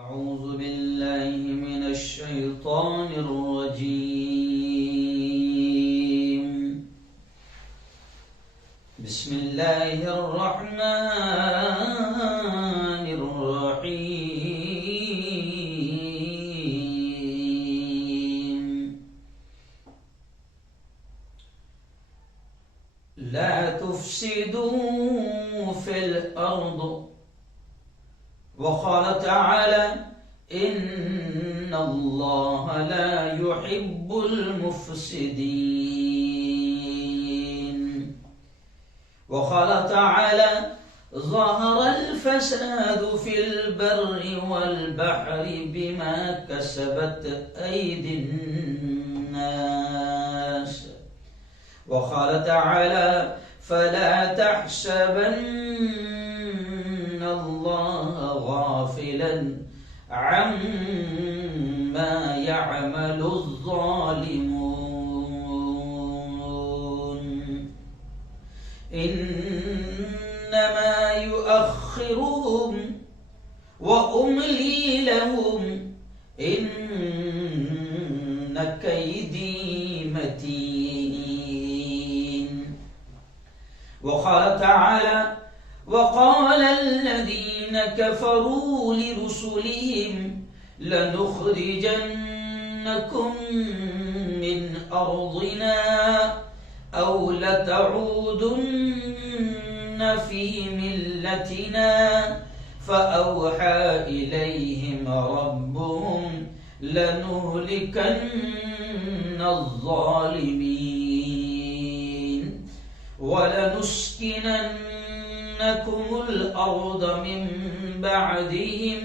أعوذ بالله من الشيطان الرجيم. بسم الله الرحمن الرحيم. لا تفسدوا في الأرض. وقال تعالى: إن الله لا يحب المفسدين. وقال تعالى: ظهر الفساد في البر والبحر بما كسبت أيدي الناس. وقال تعالى: فلا تحسبن الله غافلا عما يعمل الظالمون إنما يؤخرهم وأملي لهم إن كيدي متين. وقال تعالى: وقال الذين كفروا لرسلهم لنخرجنكم من أرضنا أو لتعودن في ملتنا فأوحى إليهم ربهم لنهلكن الظالمين ولنسكننكم الأرض من بعدهم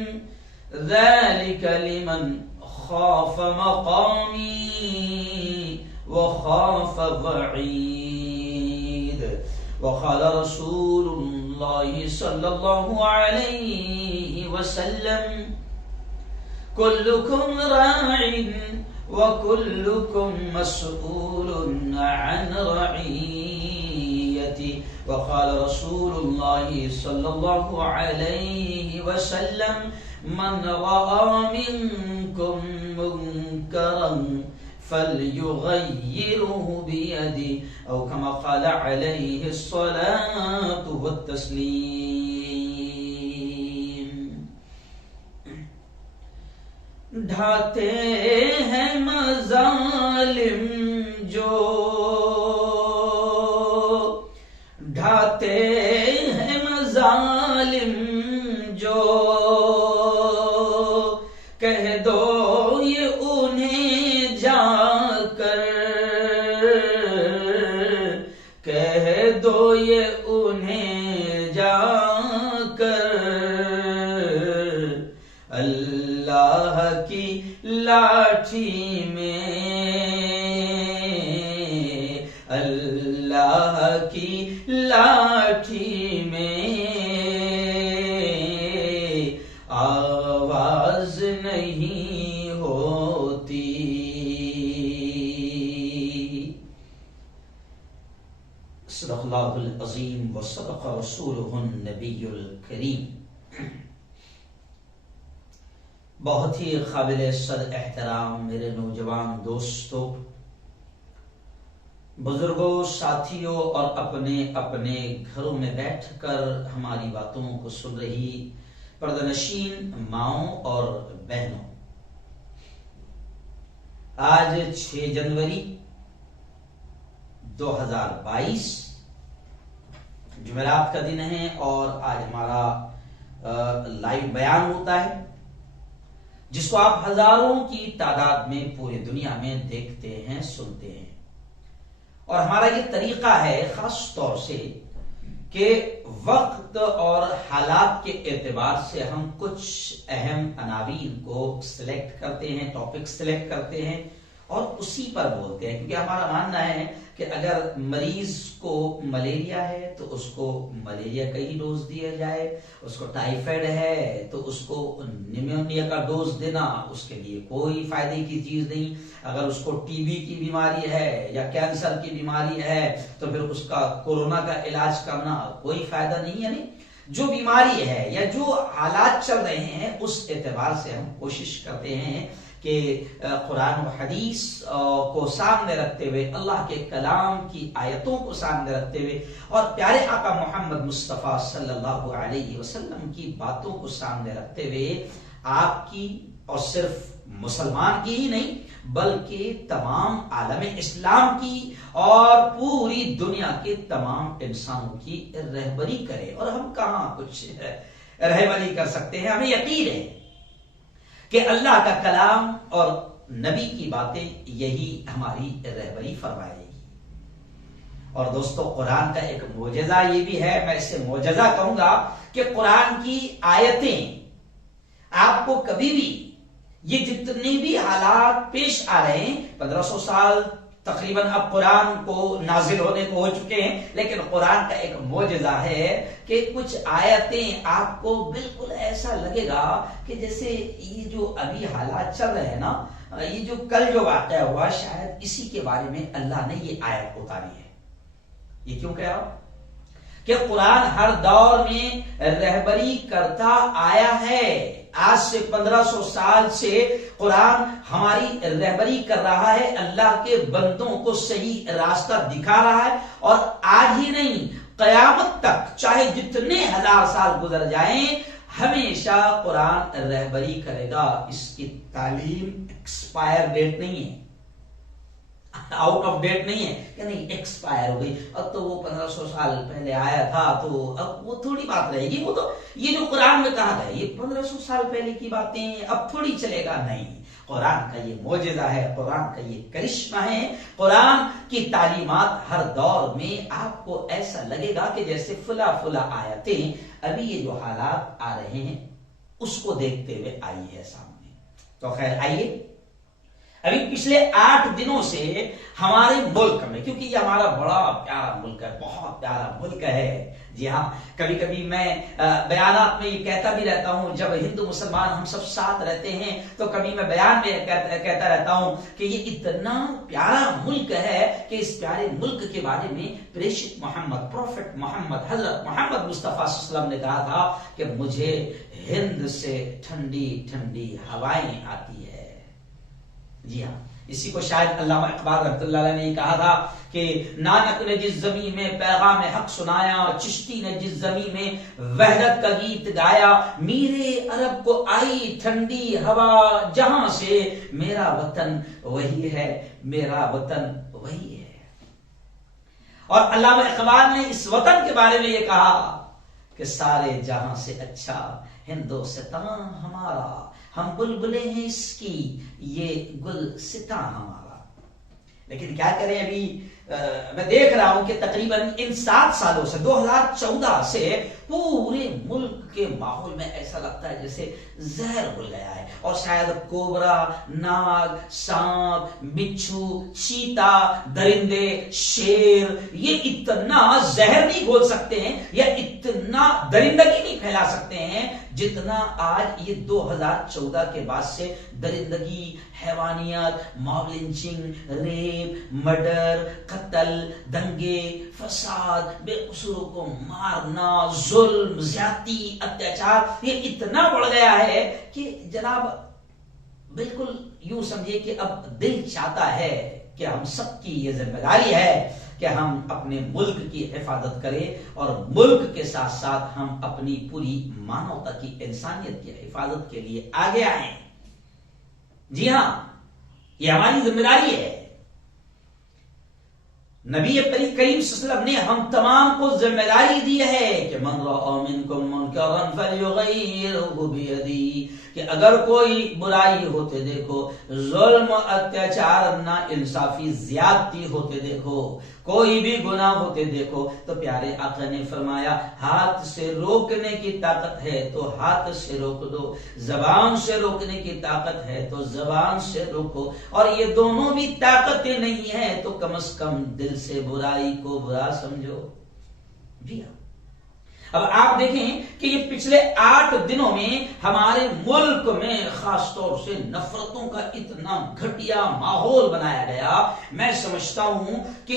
ذلك لمن خاف مقامي وخاف وعيد. وقال رسول الله صلى الله عليه وسلم: كلكم راع وكلكم مسؤول عن رعيته. وقال رسول الله صلى الله عليه وسلم: من رأى منكم منكرا فليغيره بيده أو كما قال عليه الصلاة والتسليم. ڈھاتے ہیں مظالم جو ڈھاتے ہیں مظالم جو کہہ دو یہ انہیں جا کر کہہ دو یہ انہیں جا کر اللہ کی لاٹھی میں اللہ کی لاٹھی میں آواز نہیں ہوتی. صدق اللہ العظیم وصدق رسولہ النبی الکریم. بہت ہی قابل صد احترام میرے نوجوان دوستوں، بزرگوں، ساتھیوں اور اپنے اپنے گھروں میں بیٹھ کر ہماری باتوں کو سن رہی پردہ نشین ماؤں اور بہنوں، آج 6 جنوری 2022 جمعرات کا دن ہے اور آج ہمارا لائیو بیان ہوتا ہے جس کو آپ ہزاروں کی تعداد میں پورے دنیا میں دیکھتے ہیں، سنتے ہیں. اور ہمارا یہ طریقہ ہے خاص طور سے کہ وقت اور حالات کے اعتبار سے ہم کچھ اہم عناوین کو سلیکٹ کرتے ہیں، ٹاپک سلیکٹ کرتے ہیں اور اسی پر بولتے ہیں، کیونکہ ہمارا ماننا ہے کہ اگر مریض کو ملیریا ہے تو اس کو ملیریا کا ہی ڈوز دیا جائے، اس کو ٹائیفائڈ ہے تو اس کو نیمونیا کا ڈوز دینا اس کے لیے کوئی فائدے کی چیز نہیں. اگر اس کو ٹی بی کی بیماری ہے یا کینسر کی بیماری ہے تو پھر اس کا کورونا کا علاج کرنا کوئی فائدہ نہیں. یعنی جو بیماری ہے یا جو حالات چل رہے ہیں اس اعتبار سے ہم کوشش کرتے ہیں کہ قرآن و حدیث کو سامنے رکھتے ہوئے، اللہ کے کلام کی آیتوں کو سامنے رکھتے ہوئے اور پیارے آقا محمد مصطفیٰ صلی اللہ علیہ وسلم کی باتوں کو سامنے رکھتے ہوئے آپ کی اور صرف مسلمان کی ہی نہیں بلکہ تمام عالم اسلام کی اور پوری دنیا کے تمام انسانوں کی رہبری کرے. اور ہم کہاں کچھ رہبری کر سکتے ہیں؟ ہمیں یقین ہے کہ اللہ کا کلام اور نبی کی باتیں یہی ہماری رہبری فرمائے گی. اور دوستو قرآن کا ایک معجزہ یہ بھی ہے، میں اسے معجزہ کہوں گا، کہ قرآن کی آیتیں آپ کو کبھی بھی یہ جتنے بھی حالات پیش آ رہے ہیں، 1500 سال تقریباً اب قرآن کو نازل ہونے کو ہو چکے ہیں، لیکن قرآن کا ایک معجزہ ہے کہ کچھ آیتیں آپ کو بالکل ایسا لگے گا کہ جیسے یہ جو ابھی حالات چل رہے ہیں نا، یہ جو کل جو واقعہ ہوا شاید اسی کے بارے میں اللہ نے یہ آیت اتاری ہے. یہ کیوں کہہ رہا ہوں؟ کہ قرآن ہر دور میں رہبری کرتا آیا ہے. آج سے 1500 سال سے قرآن ہماری رہبری کر رہا ہے، اللہ کے بندوں کو صحیح راستہ دکھا رہا ہے. اور آج ہی نہیں، قیامت تک چاہے جتنے ہزار سال گزر جائیں، ہمیشہ قرآن رہبری کرے گا. اس کی تعلیم ایکسپائر ڈیٹ نہیں ہے، آؤٹ آف ڈیٹ نہیں ہے کہ نہیں ایکسپائر ہو گئی، اب تو وہ 1500 سال پہلے آیا تھا تو اب وہ تھوڑی بات رہے گی. وہ تو یہ جو قرآن میں کہا گیا یہ 1500 سال پہلے کی باتیں اب تھوڑی چلے گا. نہیں، قرآن کا یہ معجزہ ہے، قرآن کا یہ کرشمہ ہے. قرآن کی تعلیمات ہر دور میں آپ کو ایسا لگے گا کہ جیسے فلا فلا آیتیں ابھی یہ جو حالات آ رہے ہیں اس کو دیکھتے ہوئے آئی ہے سامنے. تو خیر آئیے، ابھی پچھلے 8 دنوں سے ہمارے ملک میں، کیونکہ یہ ہمارا بڑا پیارا ملک ہے، بہت پیارا ملک ہے. جی ہاں، کبھی کبھی میں بیانات میں یہ کہتا بھی رہتا ہوں، جب ہندو مسلمان ہم سب ساتھ رہتے ہیں تو کبھی میں بیان میں کہتا رہتا ہوں کہ یہ اتنا پیارا ملک ہے کہ اس پیارے ملک کے بارے میں پریشت محمد، پروفٹ محمد، حضرت محمد مصطفیٰ صلی اللہ علیہ وسلم نے کہا تھا کہ مجھے ہند سے ٹھنڈی ٹھنڈی ہوائیں آتی ہے. جی ہاں، اسی کو شاید علامہ اقبال رحمۃ اللہ علیہ نے کہا تھا کہ نانک نے جس زمین میں پیغام حق سنایا، چشتی نے جس زمین میں وحدت کا گیت گایا، میرے عرب کو آئی ٹھنڈی ہوا جہاں سے، میرا وطن وہی ہے، میرا وطن وہی ہے. اور علامہ اقبال نے اس وطن کے بارے میں یہ کہا کہ سارے جہاں سے اچھا ہندوستاں ہمارا، ہم بلبلے ہیں اس کی، یہ گلستاں ہمارا. لیکن کیا کریں، ابھی میں دیکھ رہا ہوں کہ تقریباً ان 7 سالوں سے 2014 سے پورے ملک کے ماحول میں ایسا لگتا ہے جیسے زہر گھل گیا ہے. اور شاید کوبرا، ناگ، سانپ، بچھو، چیتا، درندے، شیر یہ اتنا زہر نہیں گھول سکتے ہیں یا اتنا درندگی نہیں پھیلا سکتے ہیں جتنا آج یہ 2014 کے بعد سے درندگی، حیوانیت، موب لنچنگ، ریپ، مرڈر، قتل، دنگے، فساد، بے قصوروں کو مارنا، ظلم، زیادتی، اتیاچار یہ اتنا بڑھ گیا ہے کہ جناب بالکل یوں سمجھے کہ اب دل چاہتا ہے کہ ہم سب کی یہ ذمہ داری ہے کہ ہم اپنے ملک کی حفاظت کریں اور ملک کے ساتھ ساتھ ہم اپنی پوری مانوتا کی، انسانیت کی حفاظت کے لیے آگے آئیں. جی ہاں، یہ ہماری ذمہ داری ہے. نبی کریم صلی اللہ علیہ وسلم نے ہم تمام کو ذمہ داری دی ہے کہ من رأى منکم منکرا فلیغیرہ بیدی، کہ اگر کوئی برائی ہوتے دیکھو، ظلم، اتیاچار، نا انصافی، زیادتی ہوتے دیکھو، کوئی بھی گناہ ہوتے دیکھو تو پیارے آقا نے فرمایا ہاتھ سے روکنے کی طاقت ہے تو ہاتھ سے روک دو، زبان سے روکنے کی طاقت ہے تو زبان سے روکو، اور یہ دونوں بھی طاقتیں نہیں ہیں تو کم از کم دل سے برائی کو برا سمجھو. جی ہاں، اب آپ دیکھیں کہ یہ پچھلے 8 دنوں میں ہمارے ملک میں خاص طور سے نفرتوں کا اتنا گھٹیا ماحول بنایا گیا. میں سمجھتا ہوں کہ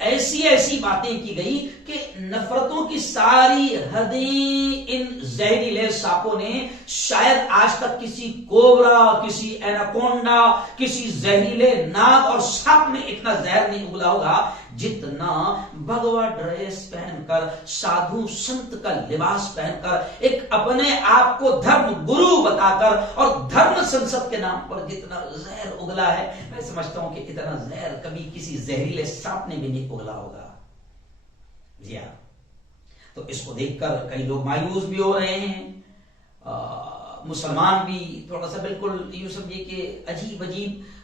ایسی باتیں کی گئی کہ نفرتوں کی ساری حدیں ان زہریلے سانپوں نے شاید آج تک کسی کوبرا، کسی ایناکونڈا، کسی زہریلے ناگ اور سانپ نے اتنا زہر نہیں اگلا ہوگا جتنا بھگوا ڈریس پہن کر، سادھو سنت کا لباس پہن کر، ایک اپنے آپ کو دھرم گرو بتا کر اور دھرم سنسد کے نام پر جتنا زہر اگلا ہے، میں سمجھتا ہوں کہ اتنا زہر کبھی کسی زہریلے سانپ نے بھی نہیں اگلا ہوگا. جی ہاں، تو اس کو دیکھ کر کئی لوگ مایوس بھی ہو رہے ہیں، مسلمان بھی تھوڑا سا بالکل یوں سمجھیے کہ عجیب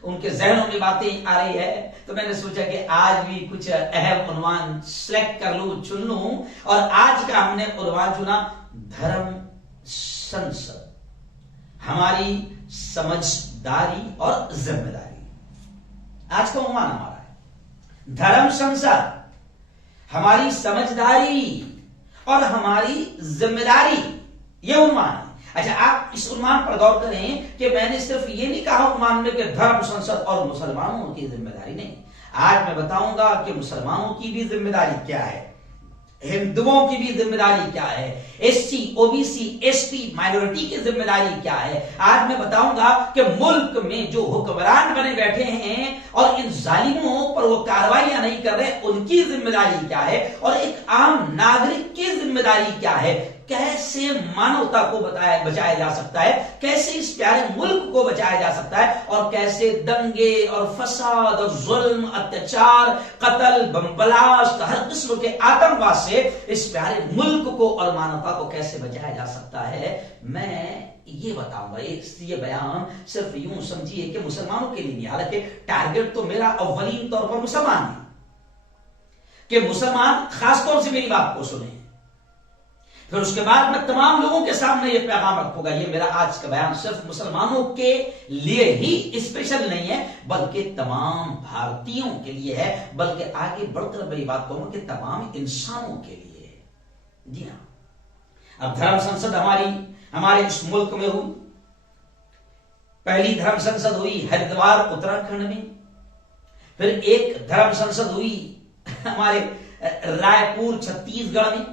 ان کے ذہنوں میں باتیں آ رہی ہے. تو میں نے سوچا کہ آج بھی کچھ اہم عنوان سلیکٹ کر لوں، چن لوں، اور آج کا ہم نے عنوان چنا دھرم سنسد، ہماری سمجھداری اور ذمہ داری. آج کا عنوان ہمارا ہے دھرم سنسد، ہماری سمجھداری اور ہماری ذمہ داری. یہ عنوان ہے. اچھا، آپ اس عنوان پر غور کریں کہ میں نے صرف یہ نہیں کہا عنوان میں کہ دھرم سنسد اور مسلمانوں کی ذمہ داری نہیں. آج میں بتاؤں گا کہ مسلمانوں کی بھی ذمہ داری کیا ہے، ہندوؤں کی بھی ذمہ داری کیا ہے، S C, O B C, S T minority کی ذمہ داری کیا ہے. آج میں بتاؤں گا کہ ملک میں جو حکمران بنے بیٹھے ہیں اور ان ظالموں پر وہ کارروائیاں نہیں کر رہے، ان کی ذمہ داری کیا ہے، اور ایک عام ناگرک کی ذمہ داری کیا ہے. کیسے مانوتا کو بچایا جا سکتا ہے، کیسے اس پیارے ملک کو بچایا جا سکتا ہے، اور کیسے دنگے اور فساد اور ظلم، اتیاچار، قتل، بم بلاسٹ، ہر قسم کے آتنکواد سے اس پیارے ملک کو اور مانوتا کو کیسے بچایا جا سکتا ہے. میں یہ بتاؤں گا. یہ بیان صرف یوں سمجھیے کہ مسلمانوں کے لیے نہیں، حالانکہ ٹارگٹ تو میرا اولین طور پر مسلمان ہے کہ مسلمان خاص طور سے میری بات کو سنیں. پھر اس کے بعد میں تمام لوگوں کے سامنے یہ پیغام رکھوں گا. یہ میرا آج کا بیان صرف مسلمانوں کے لیے ہی اسپیشل نہیں ہے، بلکہ تمام بھارتیوں کے لیے ہے، بلکہ آگے بڑھ کر میں یہ بات کہوں کہ تمام انسانوں کے لیے ہے. جی ہاں، اب دھرم سنسد ہمارے اس ملک میں ہوئی. پہلی دھرم سنسد ہوئی ہریدوار اتراکھنڈ میں، پھر ایک دھرم سنسد ہوئی ہمارے رائے پور چھتیس گڑھ میں.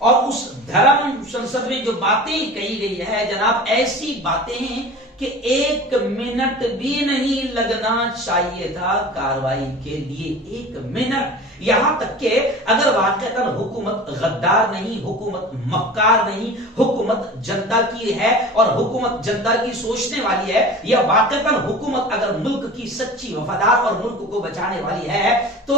اور اس دھرم سنسد میں جو باتیں کہی گئی ہے جناب، ایسی باتیں ہیں کہ 1 منٹ بھی نہیں لگنا چاہیے تھا کاروائی کے لیے. 1 منٹ. یہاں تک کہ اگر واقعتا حکومت غدار نہیں، حکومت مکار نہیں، حکومت جنتا کی ہے اور حکومت جنتا کی سوچنے والی ہے، یا واقعتا حکومت اگر ملک کی سچی وفادار اور ملک کو بچانے والی ہے، تو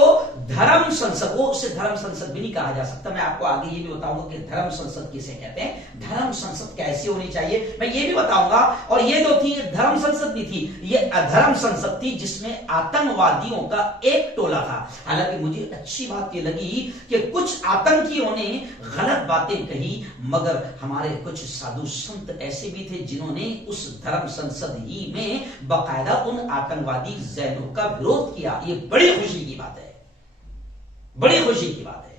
دھرم سنسد، وہ اسے دھرم سنسد بھی نہیں کہا جا سکتا. میں آپ کو آگے یہ بھی بتاؤں گا کہ دھرم سنسد کسے کہتے ہیں، دھرم سنسد کیسی ہونی چاہیے میں یہ بھی بتاؤں گا. اور یہ جو تھی دھرم سنسد بھی تھی، یہ ادھرم سنسد تھی جس میں آتنکوادیوں کا ایک ٹولہ تھا. حالانکہ مجھے اچھی بات یہ لگی کہ کچھ آتنکیوں نے غلط باتیں کہی، مگر ہمارے کچھ سادھو سنت ایسے بھی تھے جنہوں نے اس دھرم سنسد ہی میں باقاعدہ ان آتنکوادی ذہنوں کا وروਧ کیا. یہ بڑی خوشی کی بات ہے، بڑی خوشی کی بات ہے.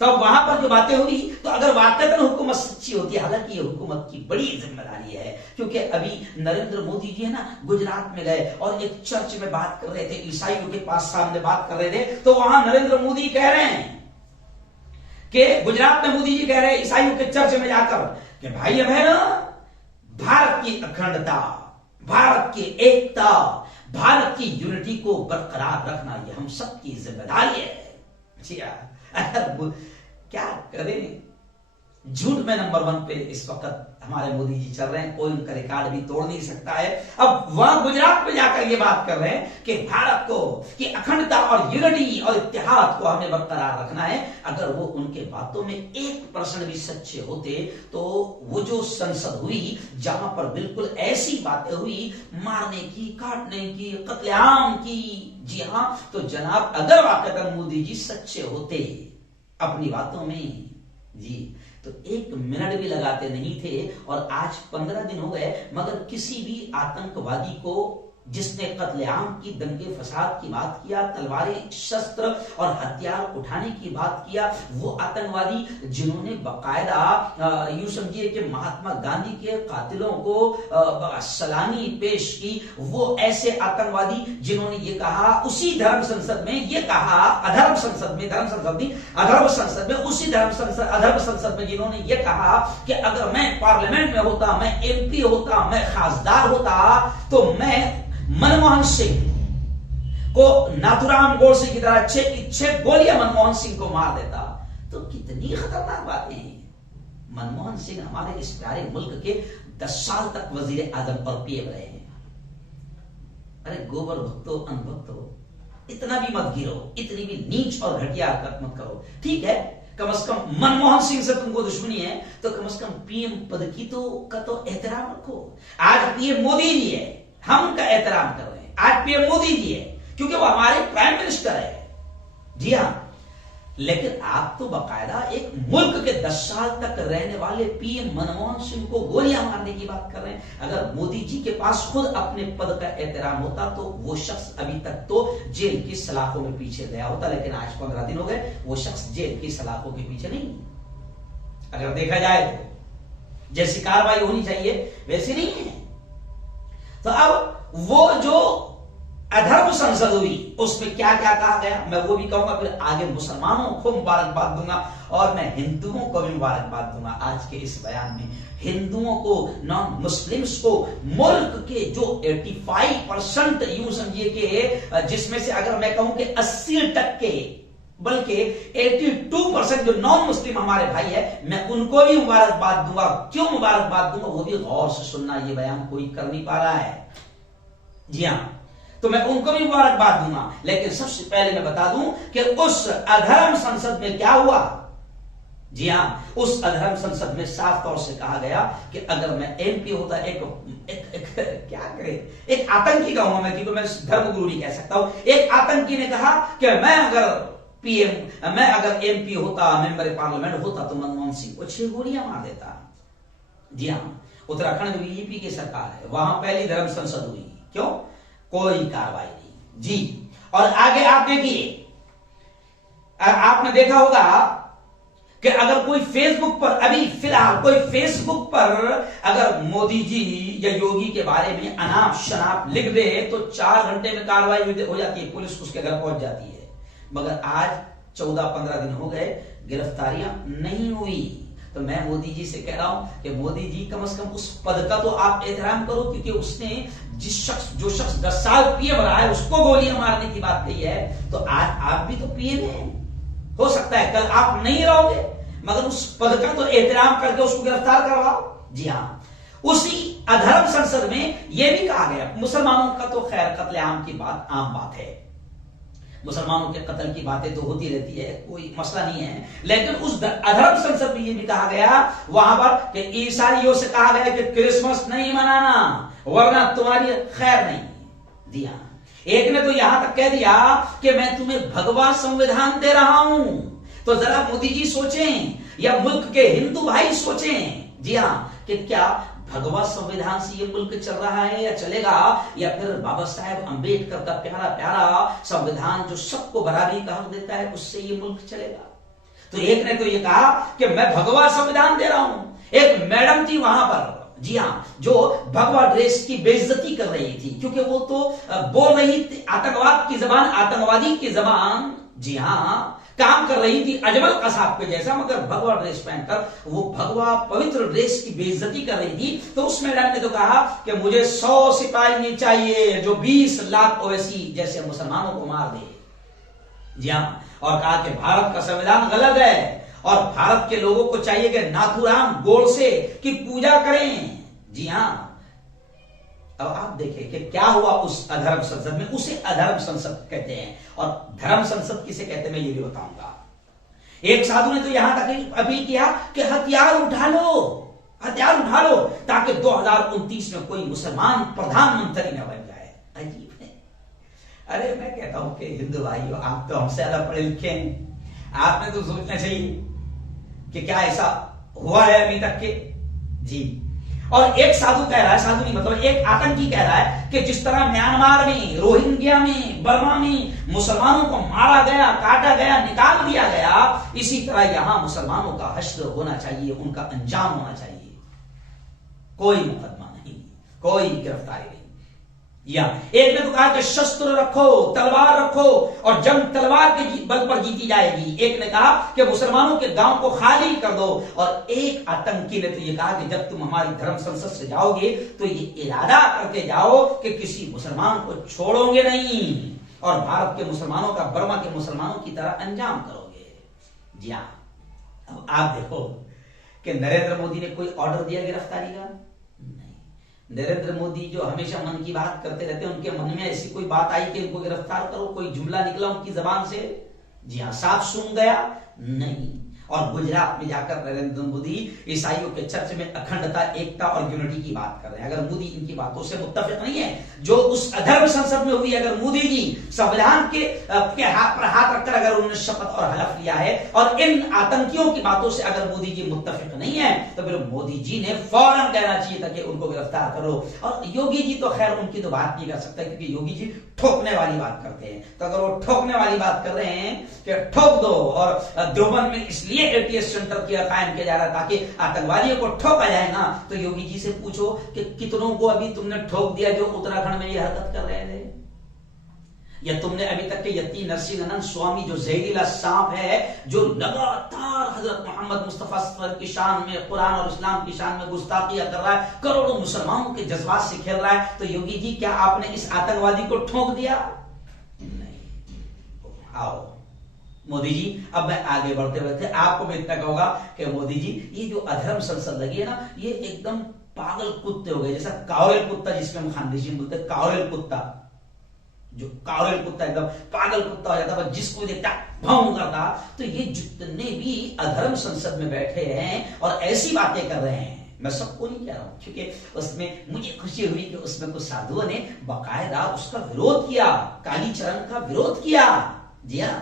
تو وہاں پر جو باتیں ہوئی، تو اگر واقعی حکومت سچی ہوتی ہے، حالانکہ یہ حکومت کی بڑی ذمہ داری ہے، کیونکہ ابھی نریندر مودی جی ہے نا گجرات میں گئے اور ایک چرچ میں بات کر رہے تھے، عیسائیوں کے پاس سامنے بات کر رہے تھے. تو وہاں نریندر مودی کہہ رہے ہیں کہ گجرات میں مودی جی کہہ رہے ہیں عیسائیوں کے چرچ میں جا کر کہ بھائی بہن، بھارت کی اکھنڈتا، بھارت کی ایکتا، بھارت کی یونٹی کو برقرار رکھنا یہ ہم سب کی ذمہ داری ہے. جی کیا کریں، جھوٹ میں نمبر 1 پہ اس وقت ہمارے مودی جی چل رہے ہیں، کوئی ان کا ریکارڈ بھی توڑ نہیں سکتا ہے. اب وہاں گجرات میں جا کر یہ بات کر رہے ہیں کہ بھارت کو کی اکھنڈتا اور یونٹی اور اتحاد کو ہمیں برقرار رکھنا ہے. اگر وہ ان کے باتوں میں 1% بھی سچے ہوتے تو وہ جو سنسد ہوئی جہاں پر بالکل ایسی باتیں ہوئی، مارنے کی، کاٹنے کی، قتل عام کی، جی ہاں، تو جناب اگر واقعتا مودی جی سچے ہوتے اپنی باتوں میں، جی، تو 1 منٹ بھی لگاتے نہیں تھے. اور آج 15 دن ہو گئے مگر کسی بھی آتنکوادی کو جس نے قتل عام کی، دنگے فساد کی بات کیا، تلواریں، شستر اور ہتھیار اٹھانے کی بات کیا، وہ آتنکوادی جنہوں نے باقاعدہ یوں سمجھیے کہ مہاتما گاندھی کے قاتلوں کو سلامی پیش کی، وہ ایسے آتنکوادی جنہوں نے یہ کہا اسی دھرم سنسد میں، یہ کہا ادھرم سنسد میں، دھرم سنسد نہیں ادھرم سنسد میں، اسی ادھرم سنسد میں جنہوں نے یہ کہا کہ اگر میں پارلیمنٹ میں ہوتا، میں ایم پی ہوتا، میں خاصدار ہوتا تو میں منموہن سنگھ کو ناتھورام گوڈسے کی طرح 6 گولیاں منموہن سنگھ کو مار دیتا۔ تو کتنی خطرناک باتیں ہیں۔ منموہن سنگھ ہمارے اس پیارے ملک کے 10 سال تک وزیر اعظم اور پی ایم رہے ہیں۔ ارے گوبر بھکتو ان بھکتو، اتنا بھی مت گرو، اتنی بھی نیچ اور گھٹیا حرکت مت کرو۔ ٹھیک ہے، کم از کم منموہن سنگھ سے تم کو دشمنی ہے تو کم از کم پی ایم پد کی کا تو احترام رکھو۔ آج پی ایم مودی جی ہے، ہم ان کا احترام کر رہے ہیں۔ آج پی ایم مودی جی ہے کیونکہ وہ ہمارے پرائم منسٹر ہے، جی ہاں، لیکن آپ تو باقاعدہ ایک ملک کے 10 سال تک رہنے والے پی ایم منموہن سنگھ کو گولیاں مارنے کی بات کر رہے ہیں۔ اگر مودی جی کے پاس خود اپنے پد کا احترام ہوتا تو وہ شخص ابھی تک تو جیل کی سلاخوں میں پیچھے گیا ہوتا، لیکن آج 15 دن ہو گئے وہ شخص جیل کی سلاخوں کے پیچھے نہیں۔ اگر دیکھا جائے تو جیسی کاروائی ہونی چاہیے ویسی نہیں ہے۔ تو اب وہ جو ادھرم سنسد ہوئی اس میں کیا کیا کہا گیا میں وہ بھی کہوں گا، پھر آگے مسلمانوں کو مبارکباد دوں گا اور میں ہندوؤں کو بھی مبارکباد دوں گا۔ آج کے اس بیان میں ہندوؤں کو، نان مسلمز کو، ملک کے جو 85% یوں سمجھیے کہ جس میں سے اگر میں کہوں کہ 80% بلکہ 82% جو نان مسلم ہمارے بھائی ہے، میں ان کو بھی مبارکباد دوں گا۔ کیوں مبارکباد دوں گا وہ بھی غور سے سننا، یہ بیان کوئی کر نہیں پا رہا ہے، جی ہاں، تو میں ان کو بھی مبارکباد دوں گا۔ لیکن سب سے پہلے میں بتا دوں کہ اس ادھرم سنسد میں کیا ہوا۔ جی ہاں، اس ادھرم سنسد میں صاف طور سے کہا گیا کہ اگر میں ایم پی ہوتا، کیا کرے، ایک آتنکی کہوں گا میں، کیونکہ میں دھرم گرو نہیں کہہ سکتا ہوں، ایک آتنکی نے کہا کہ میں اگر ایم پی ہوتا، ممبر پارلیمنٹ ہوتا تو منموہن سنگھ کو 6 گولیاں مار دیتا۔ جی ہاں، اتراکھنڈ میں بی جے پی کی سرکار ہے، وہاں پہلی دھرم سنسد ہوئی، کیوں؟ کوئی کاروائی نہیں، جی۔ اور آگے آپ دیکھیے، آپ نے دیکھا ہوگا کہ اگر کوئی فیس بک پر، ابھی فی الحال کوئی فیس بک پر اگر مودی جی یا یوگی کے بارے میں اناپ شناپ لکھ دے تو 4 گھنٹے میں کاروائی ہو جاتی ہے، پولیس اس کے گھر پہنچ جاتی ہے، مگر آج 14-15 دن ہو گئے، گرفتاریاں نہیں ہوئی۔ تو میں مودی جی سے کہہ رہا ہوں کہ مودی جی کم از کم اس پد کا تو آپ احترام کرو، کیونکہ اس نے جو شخص 10 سال پی ایم رہا ہے اس کو گولیاں مارنے کی بات کہی ہے، تو آج آپ بھی تو پی ایم ہیں، ہو سکتا ہے کل آپ نہیں رہو گے، مگر اس پد کا تو احترام کر کے اس کو گرفتار کرواؤ۔ جی ہاں، اسی ادھرم سنسد میں یہ بھی کہا گیا، مسلمانوں کا تو خیر قتل عام کی بات عام بات ہے، مسلمانوں کے قتل کی باتیں تو ہوتی رہتی ہے، کوئی مسئلہ نہیں ہے، لیکن اس ادھرم سنسد میں یہ بھی کہا گیا وہاں پر کہ عیسائیوں سے کہا گیا کہ کرسمس نہیں منانا ورنہ تمہاری خیر نہیں۔ جی ہاں، ایک نے تو یہاں تک کہہ دیا کہ میں تمہیں بھگوا سنویدھان دے رہا ہوں۔ تو ذرا مودی جی سوچیں یا ملک کے ہندو بھائی سوچیں، جی ہاں، کہ کیا بھگوا سنویدھان سے یہ ملک چل رہا ہے یا چلے گا، یا پھر بابا صاحب امبیڈکر کا پیارا پیارا سنویدھان جو سب کو برابری کا حق دیتا ہے اس سے یہ ملک چلے گا۔ تو ایک نے تو یہ کہا کہ میں بھگوا سنویدھان دے رہا ہوں، ایک میڈم تھی وہاں پر، جی ہاں، جو بھگوا ڈریس کی بے عزتی کر رہی تھی، کیونکہ وہ تو بول رہی تھی آتنکواد کی زبان، آتنکوادی کی زبان، جی ہاں، کام کر رہی تھی اجمل قصاب کے جیسا، مگر بھگوا ڈریس پہن کر وہ بھگوا پوتر ڈریس کی بے عزتی کر رہی تھی۔ تو اس میڈم نے تو کہا کہ مجھے 100 سپاہی نہیں چاہیے جو 20 لاکھ اویسی جیسے مسلمانوں کو مار دے، جی ہاں، اور کہا کہ بھارت کا سنویدھان غلط ہے اور بھارت کے لوگوں کو چاہیے کہ ناتھورام گوڈسے کی پوجا کریں۔ جی ہاں، اب آپ دیکھیں کہ کیا ہوا اس ادھرم سنسد میں، اسے ادھرم سنسد کہتے ہیں، اور دھرم سنسد کسے کہتے ہیں میں یہ بھی بتاؤں گا۔ ایک سادھو نے تو یہاں تک اپیل کیا کہ ہتھیار اٹھا لو، ہتھیار اٹھا لو تاکہ 2029 میں کوئی مسلمان پردھان منتری نہ بن جائے۔ عجیب ہے، ارے میں کہتا ہوں کہ ہندو بھائیو، آپ تو ہم سے زیادہ پڑھے لکھے ہیں، آپ نے تو سوچنا چاہیے کہ کیا ایسا ہوا ہے ابھی تک کے، جی۔ اور ایک سادھو کہہ رہا ہے، سادھو نہیں مطلب ایک آتنکی کہہ رہا ہے کہ جس طرح میانمار میں، روہنگیا میں، برما میں مسلمانوں کو مارا گیا، کاٹا گیا، نکال دیا گیا، اسی طرح یہاں مسلمانوں کا حشر ہونا چاہیے، ان کا انجام ہونا چاہیے، کوئی مقدمہ نہیں، کوئی گرفتاری نہیں۔ یا ایک نے تو کہا کہ شستر رکھو، تلوار رکھو اور جنگ تلوار کے بل پر جیتی جائے گی، ایک نے کہا کہ مسلمانوں کے گاؤں کو خالی کر دو، اور ایک آتنکی نے تو یہ کہا کہ جب تم ہماری دھرم سنسد سے جاؤ گے تو یہ ارادہ کر کے جاؤ کہ کسی مسلمان کو چھوڑو گے نہیں اور بھارت کے مسلمانوں کا برما کے مسلمانوں کی طرح انجام کرو گے۔ جی ہاں، اب آپ دیکھو کہ نریندر مودی نے کوئی آرڈر دیا گرفتاری کا؟ نریندر مودی جو ہمیشہ من کی بات کرتے رہتے ہیں، ان کے من میں ایسی کوئی بات آئی کہ ان کو گرفتار کرو، کوئی جملہ نکلا ان کی زبان سے؟ جی ہاں، صاف سن گیا؟ نہیں۔ اور گجرات میں جا کر نریندر مودی عیسائیوں کے چرچ میں اکھنڈتا، ایکتا اور یونٹی کی بات کر رہے ہیں۔ اگر مودی ان کی باتوں سے متفق نہیں ہے جو اس ادھرم سنسد میں ہوئی، اگر مودی جی سنویدھان کے ہاتھ پر ہاتھ رکھ کر اگر انہوں نے شپث اور حلف لیا ہے اور ان آتنکیوں کی باتوں سے اگر مودی جی متفق نہیں ہے تو پھر مودی جی نے فوراً کہنا چاہیے تھا کہ ان کو گرفتار کرو۔ اور یوگی جی تو خیر ان کی تو بات نہیں کر سکتا کیونکہ یوگی جی ٹھوکنے والی بات کرتے ہیں، تو اگر وہ ٹھوکنے والی بات کر رہے ہیں کہ ٹھوک دو، اور دیوبند میں اس لیے ATS سینٹر قائم کیا جا رہا ہے تاکہ آتنکوادیوں کو ٹھوکا جائے نا، تو یوگی جی سے پوچھو کہ کتنوں کو ابھی تم نے ٹھوک دیا جو اتراکھنڈ میں یہ حرکت کر رہے تھے؟ یا تم نے ابھی تک کہ یتی نرسنگھنند سوامی جو زہریلا سانپ ہے، جو لگاتار حضرت محمد مصطفیٰ صلی اللہ علیہ وسلم کی شان میں، قرآن اور اسلام کی شان میں گستاخیاں کر رہا ہے، کروڑوں مسلمانوں کے جذبات سے کھیل رہا ہے، تو یوگی جی کیا آپ نے اس آتنکوادی کو ٹھوک دیا؟ نہیں۔ آؤ مودی جی، اب میں آگے بڑھتے ہوئے آپ کو میں اتنا کہوں گا کہ مودی جی یہ جو ادھرم سنسد لگی ہے نا، یہ ایک دم پاگل کتے ہو گئے، جیسا کاورل کتا جس میں ہم خاندیشی بولتے ہیں، کاورل کتا، جو کاورل کتا ایک دم پاگل کتا ہو جاتا ہے، جس کو دیکھتا بھاؤں کرتا، تو یہ جتنے بھی ادھرم سنسد میں بیٹھے ہیں اور ایسی باتیں کر رہے ہیں، میں سب کو نہیں کہہ رہا ہوں کیونکہ اس میں مجھے خوشی ہوئی کہ اس میں کچھ سادھوؤں نے باقاعدہ اس کا وروਧ کیا، کالی چرن کا وروਧ کیا۔ جی ہاں،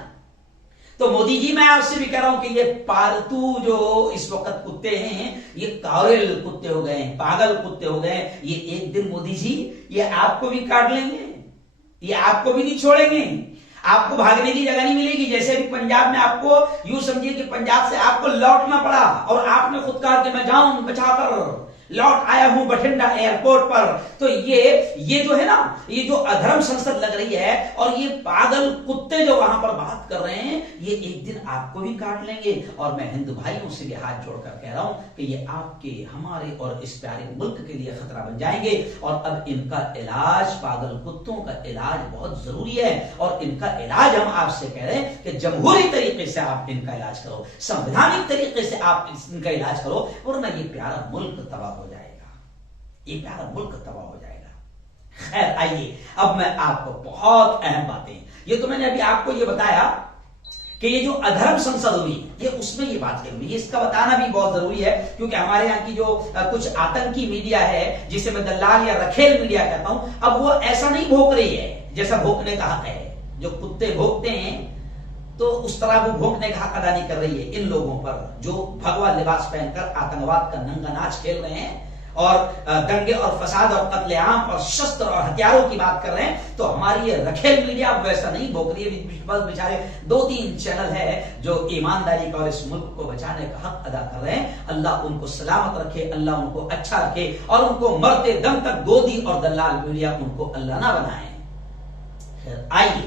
تو مودی جی میں آپ سے بھی کہہ رہا ہوں کہ یہ پالتو جو اس وقت کتے ہیں، یہ کاورل کتے ہو گئے ہیں، پاگل کتے ہو گئے ہیں، یہ ایک دن مودی جی یہ آپ کو بھی کاٹ لیں گے، یہ آپ کو بھی نہیں چھوڑیں گے، آپ کو بھاگنے کی جگہ نہیں ملے گی۔ جیسے بھی پنجاب میں آپ کو یوں سمجھیے کہ پنجاب سے آپ کو لوٹنا پڑا اور آپ نے خود کہا کہ میں جاؤں بچا کر لوٹ آیا ہوں بٹھنڈا ایئرپورٹ پر، تو یہ جو ہے نا، یہ جو ادھرم سنسد لگ رہی ہے اور یہ پاگل کتے جو وہاں پر بات کر رہے ہیں، یہ ایک دن آپ کو بھی کاٹ لیں گے۔ اور میں ہندو بھائیوں سے بھی ہاتھ جوڑ کر کہہ رہا ہوں کہ یہ آپ کے، ہمارے اور اس پیارے ملک کے لیے خطرہ بن جائیں گے، اور اب ان کا علاج، پاگل کتوں کا علاج بہت ضروری ہے، اور ان کا علاج ہم آپ سے کہہ رہے ہیں کہ جمہوری طریقے سے آپ ان کا علاج کرو، سنویدھانک طریقے سے آپ ان کا علاج کرو، ورنہ یہ پیارا ملک تباہ ہو جائے گا، یہ پیارا ملک تباہ ہو جائے گا۔ خیر آئیے، اب میں آپ کو بہت اہم باتیں، یہ تو میں نے ابھی آپ کو یہ بتایا کہ یہ جو ادھرم سنسد ہوئی، یہ اس میں یہ باتیں ہوئی، اس کا بتانا بھی بہت ضروری ہے، کیونکہ ہمارے یہاں کی جو کچھ آتنکی میڈیا ہے، جسے میں دلال یا رکھیل میڈیا کہتا ہوں، اب وہ ایسا نہیں بھوک رہی ہے جیسا بھوکنے کا حق ہے۔ جو کتے بھوکتے ہیں تو اس طرح وہ بھوکنے کا حق ادا نہیں کر رہی ہے ان لوگوں پر جو بھگوا لباس پہن کر آتنکواد کا ننگا ناچ کھیل رہے ہیں اور دنگے اور فساد اور قتل عام اور شستر اور ہتھیاروں کی بات کر رہے ہیں۔ تو ہماری یہ رکھیل میڈیا ویسا نہیں بھوک رہی ہے، بس بیچارے 2-3 چینل ہے جو ایمانداری کا اور اس ملک کو بچانے کا حق ادا کر رہے ہیں۔ اللہ ان کو سلامت رکھے، اللہ ان کو اچھا رکھے، اور ان کو مرتے دم تک گودی اور دلال میڈیا ان کو اللہ نہ بنائے۔ آئیے،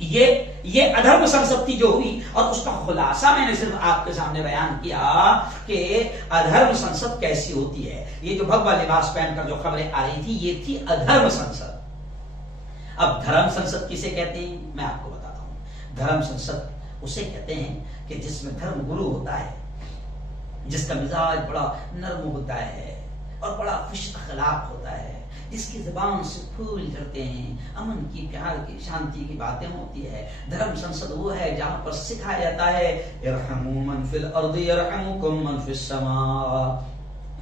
یہ ادھرم سنسد جو ہوئی اور اس کا خلاصہ میں نے صرف آپ کے سامنے بیان کیا کہ ادھرم سنسد کیسی ہوتی ہے۔ یہ جو بھگوا لباس پہن کر جو خبریں آ رہی تھی، یہ تھی ادھرم سنسد۔ اب دھرم سنسد کسے کہتے ہیں میں آپ کو بتاتا ہوں۔ دھرم سنسد اسے کہتے ہیں کہ جس میں دھرم گرو ہوتا ہے، جس کا مزاج بڑا نرم ہوتا ہے اور بڑا خوش اخلاق ہوتا ہے، جس کی زبان سے پھول جھڑتے ہیں، امن کی، پیار کی، شانتی کی باتیں ہوتی ہے۔ دھرم سنسد وہ ہے جہاں پر سکھایا جاتا ہے ارحموا من فی الارض یرحمکم من فی السماء،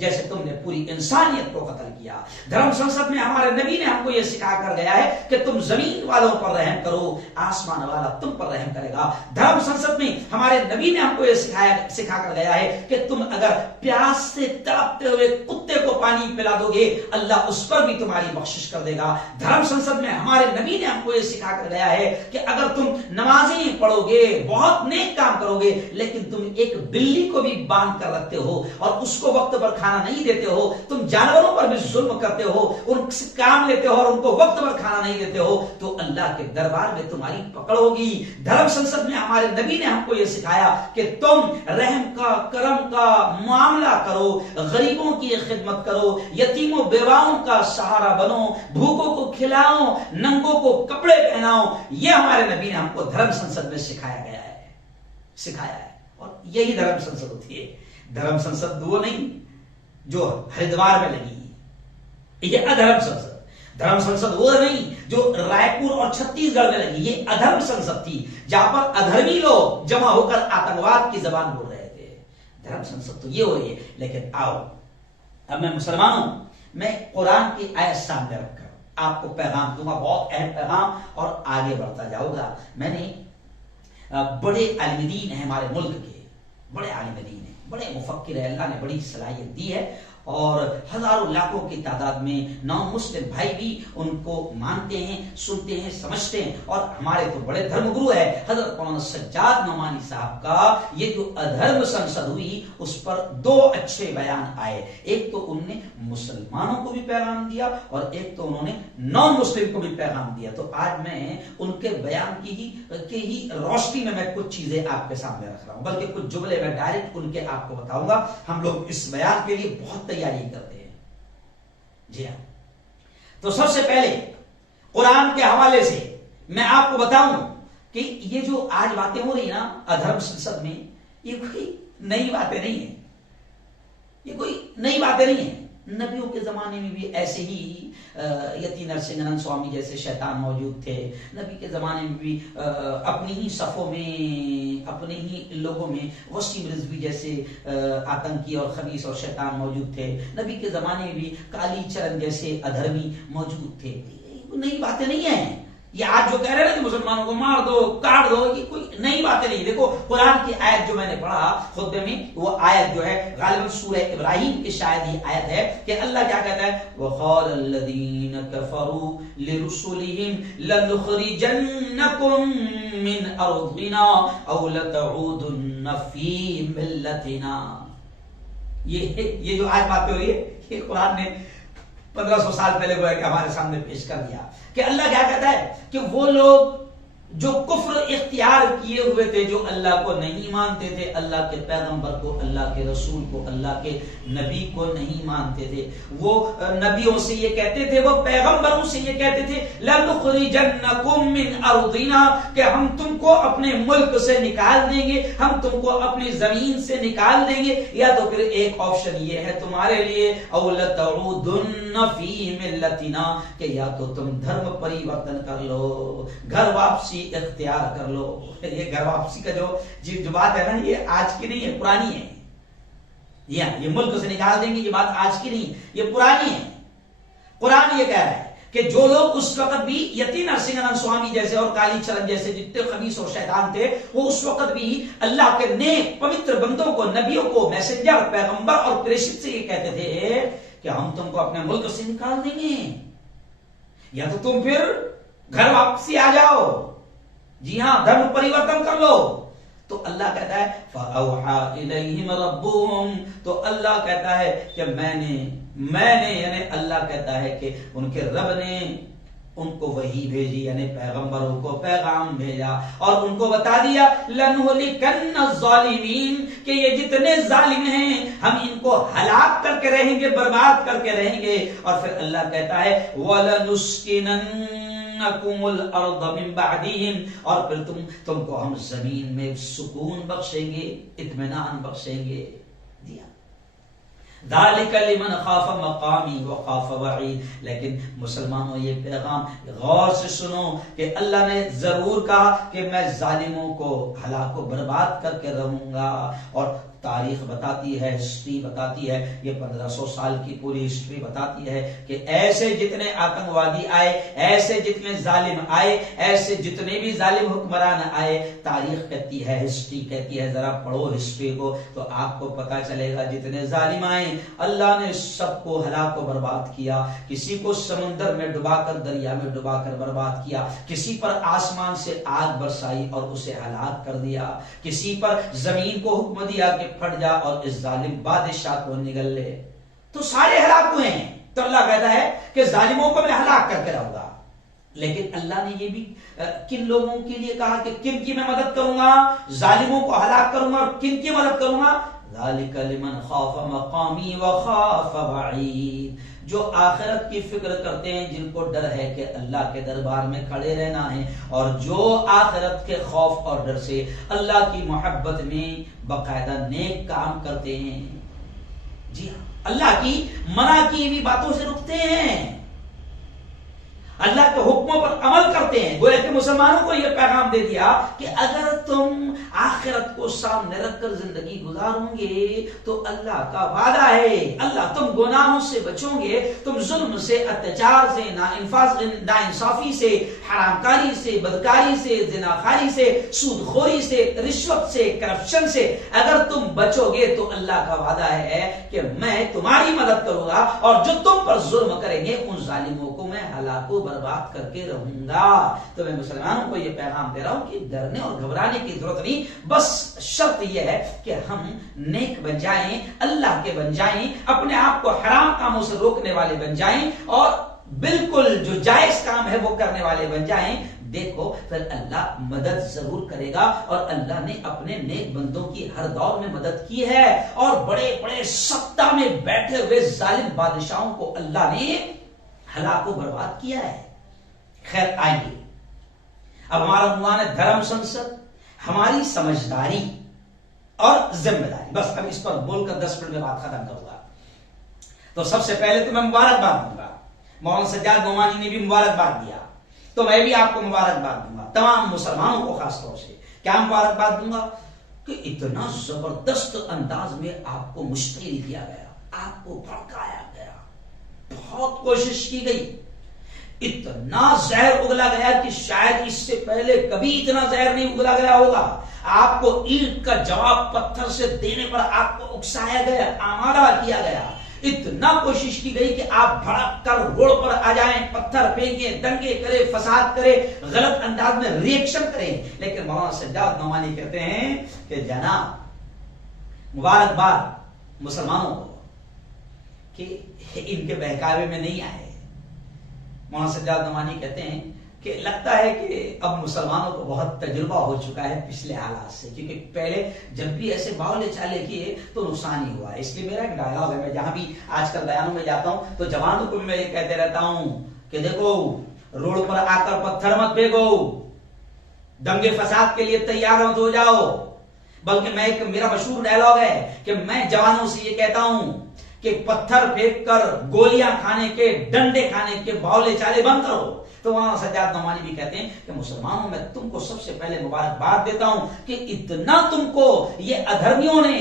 جیسے تم نے پوری انسانیت کو قتل کیا. دھرم سنسد میں ہمارے نبی نے ہم کو یہ سکھا کر گیا ہے کہ تم زمین والوں پر رحم کرو, آسمان والا تم پر رحم کرے گا. دھرم سنسد میں ہمارے نبی نے ہم کو یہ سکھا کر گیا ہے کہ تم اگر پیاس سے تڑپتے ہوئے کتے کو پانی پلا دو گے اللہ اس پر بھی تمہاری بخشش کر دے گا. دھرم سنسد میں ہمارے نبی نے ہم کو یہ سکھا کر گیا ہے کہ اگر تم نمازیں پڑھو گے, بہت نیک کام کرو گے, لیکن تم ایک بلی کو بھی باندھ کر رکھتے ہو اور اس کو وقت پر کھانا نہیں دیتے ہو, تم جانوروں پر بھی ظلم کرتے ہو, ان سے کام لیتے ہو اور ان کو وقت پر کھانا نہیں دیتے ہو, تو اللہ کے دربار میں تمہاری پکڑ ہوگی. دھرم سنسد میں ہمارے نبی نے ہم کو یہ سکھایا کہ تم رحم کا, کرم کا معاملہ کرو, غریبوں کی خدمت کرو, یتیموں بیواؤں کا سہارا بنو, بھوکوں کو کھلاؤ, ننگوں کو کپڑے پہناؤ. یہ ہمارے نبی نے ہم کو دھرم سنسد میں سکھایا گیا ہے, سکھایا ہے. اور یہی دھرم سنسد ہوتی ہے. دھرم سنسد وہ نہیں جو ہریدوار میں لگی, یہ ادھرم سنسد. دھرم سنسد وہ نہیں جو رائے پور اور چھتیس گڑھ میں لگی, یہ ادھرم سنسد تھی جہاں پر ادھرمی لوگ جمع ہو کر آتنکواد کی زبان بول رہے تھے. دھرم سنسد تو یہ ہو رہی ہے. لیکن آؤ اب میں مسلمان ہوں, میں قرآن کی آیت سامنے رکھ کر آپ کو پیغام دوں گا, بہت اہم پیغام, اور آگے بڑھتا جاؤں گا. میں نے بڑے عالم دین ہیں ہمارے ملک کے, بڑے عالم دین ہیں, بڑے مفکر ہیں, اللہ نے بڑی صلاحیت دی ہے, اور ہزاروں لاکھوں کی تعداد میں نان مسلم بھائی بھی ان کو مانتے ہیں, سنتے ہیں, سمجھتے ہیں. اور ہمارے تو بڑے دھرم گرو ہے حضرت مولانا سجاد نعمانی صاحب کا یہ جو ادھرم سنسد ہوئی اس پر دو اچھے بیان آئے. ایک تو انہوں نے مسلمانوں کو بھی پیغام دیا اور ایک تو انہوں نے نان مسلم کو بھی پیغام دیا. تو آج میں ان کے بیان کی ہی روشنی میں کچھ چیزیں آپ کے سامنے رکھ رہا ہوں, بلکہ کچھ جملے میں ڈائریکٹ ان کے آپ کو بتاؤں گا. ہم لوگ اس بیان کے لیے بہت تیاری کرتے ہیں. جی ہاں, تو سب سے پہلے قرآن کے حوالے سے میں آپ کو بتاؤں کہ یہ جو آج باتیں ہو رہی نا ادھرم سنسد میں, یہ کوئی نئی باتیں نہیں ہیں, یہ کوئی نئی باتیں نہیں ہیں. نبیوں کے زمانے میں بھی ایسے ہی یتی نرسنگنن سوامی جیسے شیطان موجود تھے. نبی کے زمانے میں بھی اپنی ہی صفوں میں, اپنے ہی لوگوں میں وسیم رضوی جیسے آتنکی اور خبیث اور شیطان موجود تھے. نبی کے زمانے میں بھی کالی چرن جیسے ادھرمی موجود تھے. نئی باتیں نہیں ہیں. یہ آج جو کہہ رہے ہیں کہ مسلمانوں کو مار دو, کاٹ دو, یہ کوئی نئی باتیں نہیں. دیکھو قرآن کی آیت جو میں نے پڑھا خطبے میں, وہ آیت جو ہے غالباً سورہ ابراہیم کی شاید یہ آیت ہے کہ اللہ کیا کہتا ہے, وَقَالَ الَّذِينَ كَفَرُوا لِرُسُلِهِمْ لَنُخْرِجَنَّكُمْ مِنْ أَرْضِنَا أَوْ لَتَعُودُنَّ فِي مِلَّتِنَا. یہ جو آج باتیں ہو رہی ہے یہ قرآن نے 1500 سال پہلے گویا کہ ہمارے سامنے پیش کر دیا کہ اللہ کیا کہتا ہے کہ وہ لوگ جو کفر اختیار کیے ہوئے تھے, جو اللہ کو نہیں مانتے تھے, اللہ کے پیغمبر کو, اللہ کے رسول کو, اللہ کے نبی کو نہیں مانتے تھے, وہ نبیوں سے یہ کہتے تھے, وہ پیغمبروں سے یہ کہتے تھے لَنُخْرِجَنَّكُمْ مِنْ أَرْضِنَا, کہ ہم تم کو اپنے ملک سے نکال دیں گے, ہم تم کو اپنی زمین سے نکال دیں گے. یا تو پھر ایک آپشن یہ ہے تمہارے لیے, أَوْ لَتَعُودُنَّ فِي مِلَّتِنَا, کہ یا تو تم دھرم پریورتن کر لو, گھر واپسی اختیار کر لو. یہ گھر واپسی کا جو بات ہے نا, یہ آج کی نہیں ہے, پرانی ہے. یہ ملک سے نکال دیں گے, یہ بات آج کی نہیں, یہ پرانی ہے. قرآن یہ کہہ رہا ہے کہ جو لوگ اس وقت بھی یتی نرسنگنن سوامی جیسے اور کالی چرن جیسے جتنے خبیث اور شیطان تھے, وہ اس وقت بھی اللہ کے نیک پوتر بندوں کو, نبیوں کو, میسنجر, پیغمبر اور پریشد سے یہ کہتے تھے کہ ہم تم کو اپنے ملک سے نکال دیں گے, یا تو تم پھر گھر واپسی آ جاؤ. جی ہاں, دھرم پریورتن کر لو. تو اللہ کہتا ہے فَأَوْحَى إِلَيْهِمْ رَبُّهُمْ, تو اللہ کہتا ہے کہ میں نے یعنی اللہ کہتا ہے کہ ان کے رب نے ان کو وحی بھیجی, یعنی پیغمبروں کو پیغام بھیجا اور ان کو بتا دیا لَنُهْلِكَنَّ الظَّالِمِينَ, کہ یہ جتنے ظالم ہیں ہم ان کو ہلاک کر کے رہیں گے, برباد کر کے رہیں گے. اور پھر اللہ کہتا ہے وَلَنُسْكِنَنَّ الارض من بعدهم, اور پھر تم کو ہم زمین میں سکون بخشیں گے, اطمینان بخشیں گے. دیا ذالک لمن خاف مقامی وخاف وعید. لیکن مسلمانوں یہ پیغام غور سے سنو کہ اللہ نے ضرور کہا کہ میں ظالموں کو ہلاک و برباد کر کے رہوں گا, اور تاریخ بتاتی ہے، ہسٹری بتاتی ہے، یہ 1500 سال کی پوری ہسٹری بتاتی ہے کہ ایسے جتنے آتنکوادی آئے، ایسے جتنے ظالم آئے، ایسے جتنے بھی ظالم حکمران آئے، تاریخ کہتی ہے، ہسٹری کہتی ہے، ذرا پڑھو ہسٹری کو تو آپ کو پتا چلے گا جتنے ظالم آئے اللہ نے سب کو ہلاک و برباد کیا. کسی کو سمندر میں ڈبا کر، دریا میں ڈبا کر برباد کیا، کسی پر آسمان سے آگ برسائی اور اسے ہلاک کر دیا، کسی پر زمین کو حکم دیا کہ پھٹ جا اور اس ظالم بادشاہ کو نگل لے، تو سارے ہلاک ہوئے ہیں. تو اللہ کہتا ہے کہ ظالموں کو میں ہلاک کر کے رہوں گا. لیکن اللہ نے یہ بھی کن لوگوں کے لیے کہا کہ کن کی میں مدد کروں گا؟ ظالموں کو ہلاک کروں گا. اور کن کی مدد کروں گا؟ ذالک لمن خاف مقامی وخاف وعید، جو آخرت کی فکر کرتے ہیں، جن کو ڈر ہے کہ اللہ کے دربار میں کھڑے رہنا ہے، اور جو آخرت کے خوف اور ڈر سے اللہ کی محبت میں باقاعدہ نیک کام کرتے ہیں. جی ہاں، اللہ کی منع کی ہوئی باتوں سے رکتے ہیں، اللہ کے حکموں پر عمل کرتے ہیں. گویا کہ مسلمانوں کو یہ پیغام دے دیا کہ اگر تم آخرت کو سامنے رکھ کر زندگی گزارو گے تو اللہ کا وعدہ ہے، اللہ تم گناہوں سے بچو گے، تم ظلم سے، اتیاچار سے، ناانصافی سے، حرام کاری سے، بدکاری سے، زناخاری سے، سود خوری سے، رشوت سے، کرپشن سے اگر تم بچو گے تو اللہ کا وعدہ ہے کہ میں تمہاری مدد کروں گا، اور جو تم پر ظلم کریں گے ان ظالموں کو میں ہلاک و برباد کر کے رہوں گا. تو میں مسلمانوں کو یہ پیغام دے رہا ہوں کہ ڈرنے اور گھبرانے کی ضرورت نہیں، بس شرط یہ ہے کہ ہم نیک بن جائیں، اللہ کے بن جائیں، اپنے آپ کو حرام کاموں سے روکنے والے بن جائیں، اور بالکل جو جائز کام ہے وہ کرنے والے بن جائیں. دیکھو پھر اللہ مدد ضرور کرے گا، اور اللہ نے اپنے نیک بندوں کی ہر دور میں مدد کی ہے، اور بڑے بڑے سطح میں بیٹھے ہوئے ظالم بادشاہوں کو اللہ نے ہلاک و برباد کیا ہے. خیر آئیے، اب ہمارا عنوان ہے دھرم سنسد، ہماری سمجھداری اور ذمہ داری. بس اب اس پر بول کر 10 منٹ میں بات ختم کروں گا. تو سب سے پہلے تو میں مبارکباد دوں گا، مولانا سجاد نعمانی نے بھی مبارکباد دیا تو میں بھی آپ کو مبارکباد دوں گا، تمام مسلمانوں کو خاص طور سے. کیا مبارکباد دوں گا؟ کہ اتنا زبردست انداز میں آپ کو مشتعل کیا گیا، آپ کو بھڑکایا گیا، بہت کوشش کی گئی، اتنا زہر اگلا گیا کہ شاید اس سے پہلے کبھی اتنا زہر نہیں اگلا گیا ہوگا. آپ کو اینٹ کا جواب پتھر سے دینے پر آپ کو اکسایا گیا، آمادہ کیا گیا، اتنا کوشش کی گئی کہ آپ بھڑک کر روڈ پر آ جائیں، پتھر پھینکیں، دنگے کریں، فساد کریں، غلط انداز میں ری ایکشن کریں. لیکن مولانا سجاد نعمانی کہتے ہیں کہ جناب مبارکباد مسلمانوں کو کہ ان کے بہکاوے میں نہیں آئے. مولانا سجاد نعمانی کہتے ہیں کہ لگتا ہے کہ اب مسلمانوں کو بہت تجربہ ہو چکا ہے پچھلے حالات سے، کیونکہ پہلے جب بھی ایسے باولے چالے کیے تو نقصان ہی ہوا ہے. اس لیے میرا ایک ڈائلاگ ہے، میں جہاں بھی آج کل بیانوں میں جاتا ہوں تو جوانوں کو بھی میں یہ کہتے رہتا ہوں کہ دیکھو روڈ پر آ کر پتھر مت پھینکو، دنگے فساد کے لیے تیار مت ہو جاؤ. بلکہ میں ایک میرا مشہور ڈائلاگ ہے کہ میں جوانوں سے یہ کہتا ہوں کہ پتھر پھینک کر، گولیاں کھانے کے، ڈنڈے کھانے کے باولے چالے بند کرو. تو وہاں سجاد نعمانی بھی کہتے ہیں کہ مسلمانوں میں تم کو سب سے پہلے مبارکباد دیتا ہوں کہ اتنا تم کو یہ ادھرمیوں نے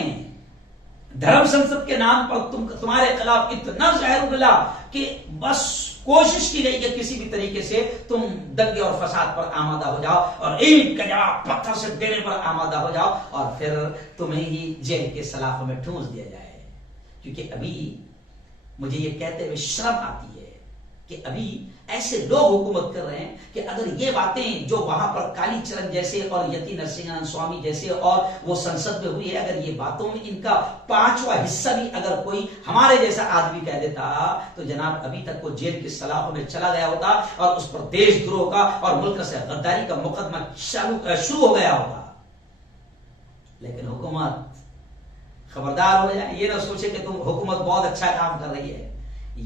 دھرم سنسد کے نام پر تمہارے خلاف اتنا زہر اگلا کہ بس کوشش کی گئی کہ کسی بھی طریقے سے تم دنگے اور فساد پر آمادہ ہو جاؤ، اور اینٹ کا جواب پتھر سے دینے پر آمادہ ہو جاؤ، اور پھر تمہیں ہی جیل کے سلاخوں میں ٹھونس دیا جائے. کیونکہ ابھی مجھے یہ کہتے ہوئے شرم آتی ہے کہ ابھی ایسے لوگ حکومت کر رہے ہیں کہ اگر یہ باتیں جو وہاں پر کالی چرن جیسے اور یتی نرسنگھن سوامی جیسے اور وہ سنسد میں ہوئی ہے، اگر یہ باتوں میں ان کا 5واں حصہ بھی اگر کوئی ہمارے جیسا آدمی کہہ دیتا تو جناب ابھی تک وہ جیل کی سلاخوں میں چلا گیا ہوتا اور اس پر دیش دروہ کا اور ملک سے غداری کا مقدمہ شروع ہو گیا ہوگا. لیکن حکومت خبردار ہو جائے، یہ نہ سوچے کہ تم حکومت بہت اچھا کام کر رہی ہے.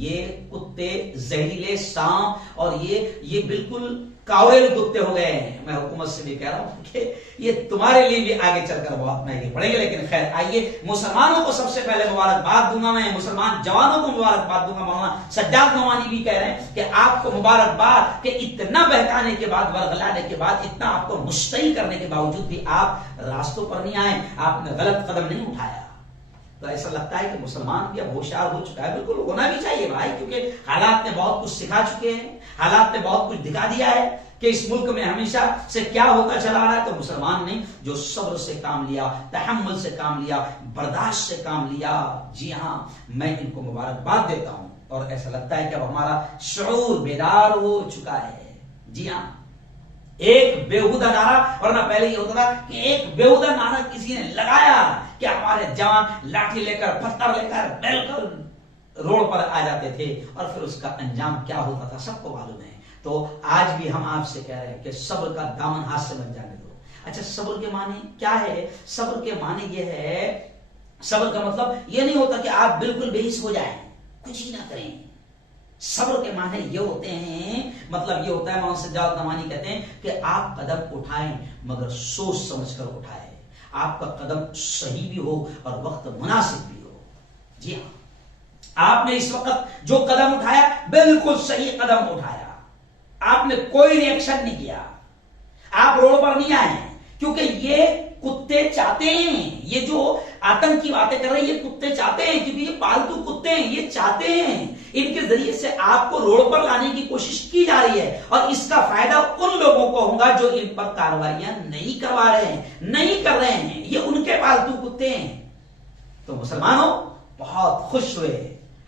یہ کتے زہریلے سانپ اور یہ بالکل کاوڑے کتے ہو گئے ہیں. میں حکومت سے بھی کہہ رہا ہوں کہ یہ تمہارے لیے بھی آگے چل کر بہت مہنگے پڑیں گے. لیکن خیر آئیے، مسلمانوں کو سب سے پہلے مبارکباد دوں گا، میں مسلمان جوانوں کو مبارکباد دوں گا. مولانا سجاد نعمانی بھی کہہ رہے ہیں کہ آپ کو مبارکباد کہ اتنا بہکانے کے بعد، ورغلانے کے بعد، اتنا آپ کو مشتعل کرنے کے باوجود بھی آپ راستوں پر نہیں آئے، آپ نے غلط قدم نہیں اٹھایا. تو ایسا لگتا ہے کہ مسلمان بھی اب ہوشیار ہو چکا ہے. بالکل ہونا بھی چاہیے بھائی, کیونکہ حالات نے بہت کچھ سکھا چکے ہیں, حالات نے بہت کچھ دکھا دیا ہے کہ اس ملک میں ہمیشہ سے کیا ہوتا چلا آ رہا ہے. تو مسلمان نے جو صبر سے کام لیا, تحمل سے کام لیا, برداشت سے کام لیا, جی ہاں میں ان کو مبارکباد دیتا ہوں. اور ایسا لگتا ہے کہ اب ہمارا شعور بیدار ہو چکا ہے. جی ہاں, ایک بیہودہ نعرہ, ورنہ پہلے یہ ہوتا تھا کہ ایک بیہودہ نعرہ کسی نے لگایا کہ ہمارے جوان لاٹھی لے کر, پتھر لے کر بالکل روڈ پر آ جاتے تھے, اور پھر اس کا انجام کیا ہوتا تھا سب کو معلوم ہے. تو آج بھی ہم آپ سے کہہ رہے ہیں کہ صبر کا دامن ہاتھ سے مت جانے دو. اچھا, صبر کے معنی کیا ہے؟ صبر کے معنی یہ ہے, صبر کا مطلب یہ نہیں ہوتا کہ آپ بالکل بے حس ہو جائیں, کچھ ہی نہ کریں. صبر کے معنی یہ ہوتے ہیں, مطلب یہ ہوتا ہے, مولانا سجاد نعمانی کہتے ہیں کہ آپ قدم اٹھائیں مگر سوچ سمجھ کر اٹھائیں. آپ کا قدم صحیح بھی ہو اور وقت مناسب بھی ہو. جی ہاں, آپ نے اس وقت جو قدم اٹھایا بالکل صحیح قدم اٹھایا, آپ نے کوئی ریئیکشن نہیں کیا, آپ روڈ پر نہیں آئے, کیونکہ یہ کتے چاہتے ہیں, یہ جو آتنک کی باتیں کر رہے ہیں یہ کتے چاہتے ہیں, کیونکہ یہ پالتو کتے ہیں, یہ چاہتے ہیں ان کے ذریعے سے آپ کو روڈ پر لانے کی کوشش کی جا رہی ہے, اور اس کا فائدہ ان لوگوں کو ہوگا جو ان پر کارروائیاں نہیں کروا رہے ہیں, نہیں کر رہے ہیں, یہ ان کے پالتو کتے ہیں. تو مسلمانوں بہت خوش ہوئے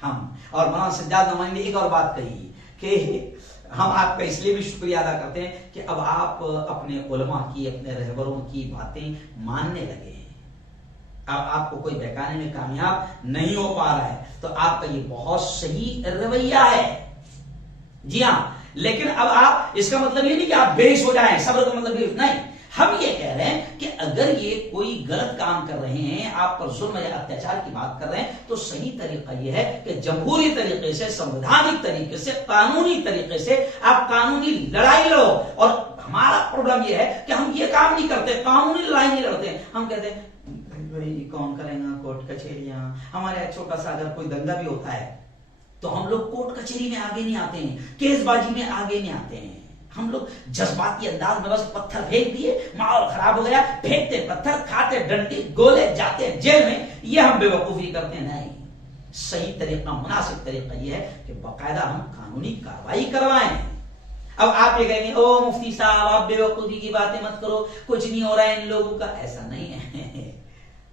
ہم. اور مولانا سجاد نعمانی نے ایک اور بات کہی کہ ہم آپ کا اس لیے بھی شکریہ ادا کرتے ہیں کہ اب آپ اپنے علماء کی, اپنے رہبروں کی باتیں ماننے لگے ہیں. اب آپ کو کوئی بہکانے میں کامیاب نہیں ہو پا رہا ہے, تو آپ کا یہ بہت صحیح رویہ ہے. جی ہاں, لیکن اب آپ, اس کا مطلب یہ نہیں کہ آپ بے حس ہو جائیں, صبر کا مطلب یہ نہیں. ہم یہ کہہ رہے ہیں کہ اگر یہ کوئی غلط کام کر رہے ہیں, آپ پر ظلم یا اتیاچار کی بات کر رہے ہیں, تو صحیح طریقہ یہ ہے کہ جمہوری طریقے سے, سنویدھانک طریقے سے, قانونی طریقے سے آپ قانونی لڑائی لڑو. اور ہمارا پرابلم یہ ہے کہ ہم یہ کام نہیں کرتے, قانونی لڑائی نہیں لڑتے. ہم کہتے ہیں بھائی کون کرے گا کورٹ کچہریاں, ہمارے چھوٹا سا اگر کوئی دنگا بھی ہوتا ہے تو ہم لوگ کورٹ کچہری میں آگے نہیں آتے ہیں, کیس بازی میں آگے نہیں آتے ہیں. ہم لوگ جذباتی انداز میں بس پتھر پھینک دیے, ماحول خراب ہو گیا, پھینکتے پتھر, کھاتے ڈنڈی گولے, جاتے جیل میں. یہ ہم بے وقوفی کرتے ہیں. نہیں, صحیح طریقہ, مناسب طریقہ یہ ہے کہ باقاعدہ ہم قانونی کارروائی کروائیں. اب آپ یہ کہیں گے او مفتی صاحب آپ بے وقوفی کی باتیں مت کرو, کچھ نہیں ہو رہا ہے ان لوگوں کا. ایسا نہیں ہے,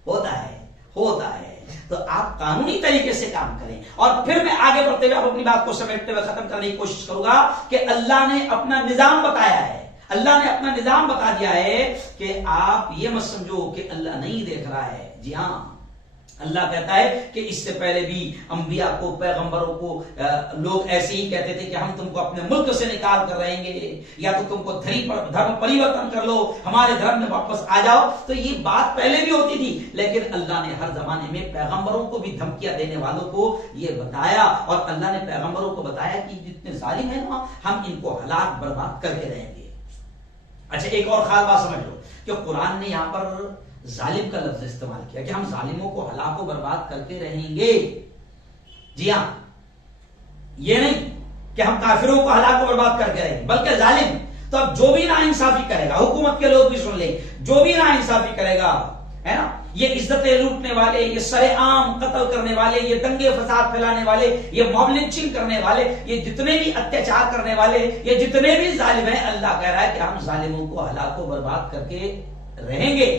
ہوتا ہے, ہوتا ہے. تو آپ قانونی طریقے سے کام کریں. اور پھر میں آگے بڑھتے ہوئے اپنی بات کو سمیٹتے ہوئے ختم کرنے کی کوشش کروں گا کہ اللہ نے اپنا نظام بتایا ہے, اللہ نے اپنا نظام بتا دیا ہے کہ آپ یہ مت سمجھو کہ اللہ نہیں دیکھ رہا ہے. جی ہاں, اللہ کہتا ہے کہ اس سے پہلے بھی انبیاء کو, پیغمبروں کو لوگ ایسے ہی کہتے تھے کہ ہم تم کو اپنے ملک سے نکال کر رہیں گے, یا تو تم کو دھرم پریورتن کر لو, ہمارے دھرم میں واپس آ جاؤ. تو یہ بات پہلے بھی ہوتی تھی, لیکن اللہ نے ہر زمانے میں پیغمبروں کو بھی دھمکیاں دینے والوں کو یہ بتایا, اور اللہ نے پیغمبروں کو بتایا کہ جتنے ظالم ہیں نا ہم ان کو ہلاک برباد کر کے رہیں گے. اچھا, ایک اور خاص بات سمجھ لو کہ قرآن نے یہاں پر ظالم کا لفظ استعمال کیا کہ ہم ظالموں کو ہلاک و برباد کر کے رہیں گے. جی ہاں, یہ نہیں کہ ہم کافروں کو ہلاک و برباد کر کے رہیں گے, بلکہ ظالم. تو اب جو بھی ناانصافی کرے گا, حکومت کے لوگ بھی سن لیں, جو بھی ناانصافی کرے گا, ہے نا, یہ عزتیں لوٹنے والے, یہ سر عام قتل کرنے والے, یہ دنگے فساد پھیلانے والے, یہ موب لنچنگ کرنے والے, یہ جتنے بھی اتیاچار کرنے والے, یہ جتنے بھی ظالم ہیں, اللہ کہہ رہا ہے کہ ہم ظالموں کو ہلاک و برباد کر کے رہیں گے.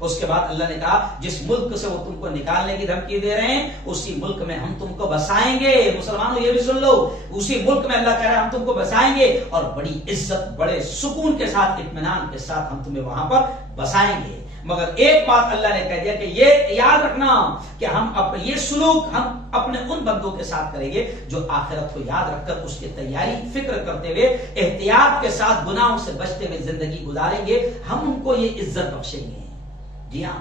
اس کے بعد اللہ نے کہا جس ملک سے وہ تم کو نکالنے کی دھمکی دے رہے ہیں اسی ملک میں ہم تم کو بسائیں گے. مسلمانوں یہ بھی سن لو, اسی ملک میں اللہ کہہ رہا ہے ہم تم کو بسائیں گے, اور بڑی عزت, بڑے سکون کے ساتھ, اطمینان کے ساتھ ہم تمہیں وہاں پر بسائیں گے. مگر ایک بات اللہ نے کہہ دیا کہ یہ یاد رکھنا کہ ہم یہ سلوک ہم اپنے ان بندوں کے ساتھ کریں گے جو آخرت کو یاد رکھ کر اس کی تیاری فکر کرتے ہوئے احتیاط کے ساتھ گناہوں سے بچتے ہوئے زندگی گزاریں گے, ہم ان کو یہ عزت بخشیں گے. جی ہاں,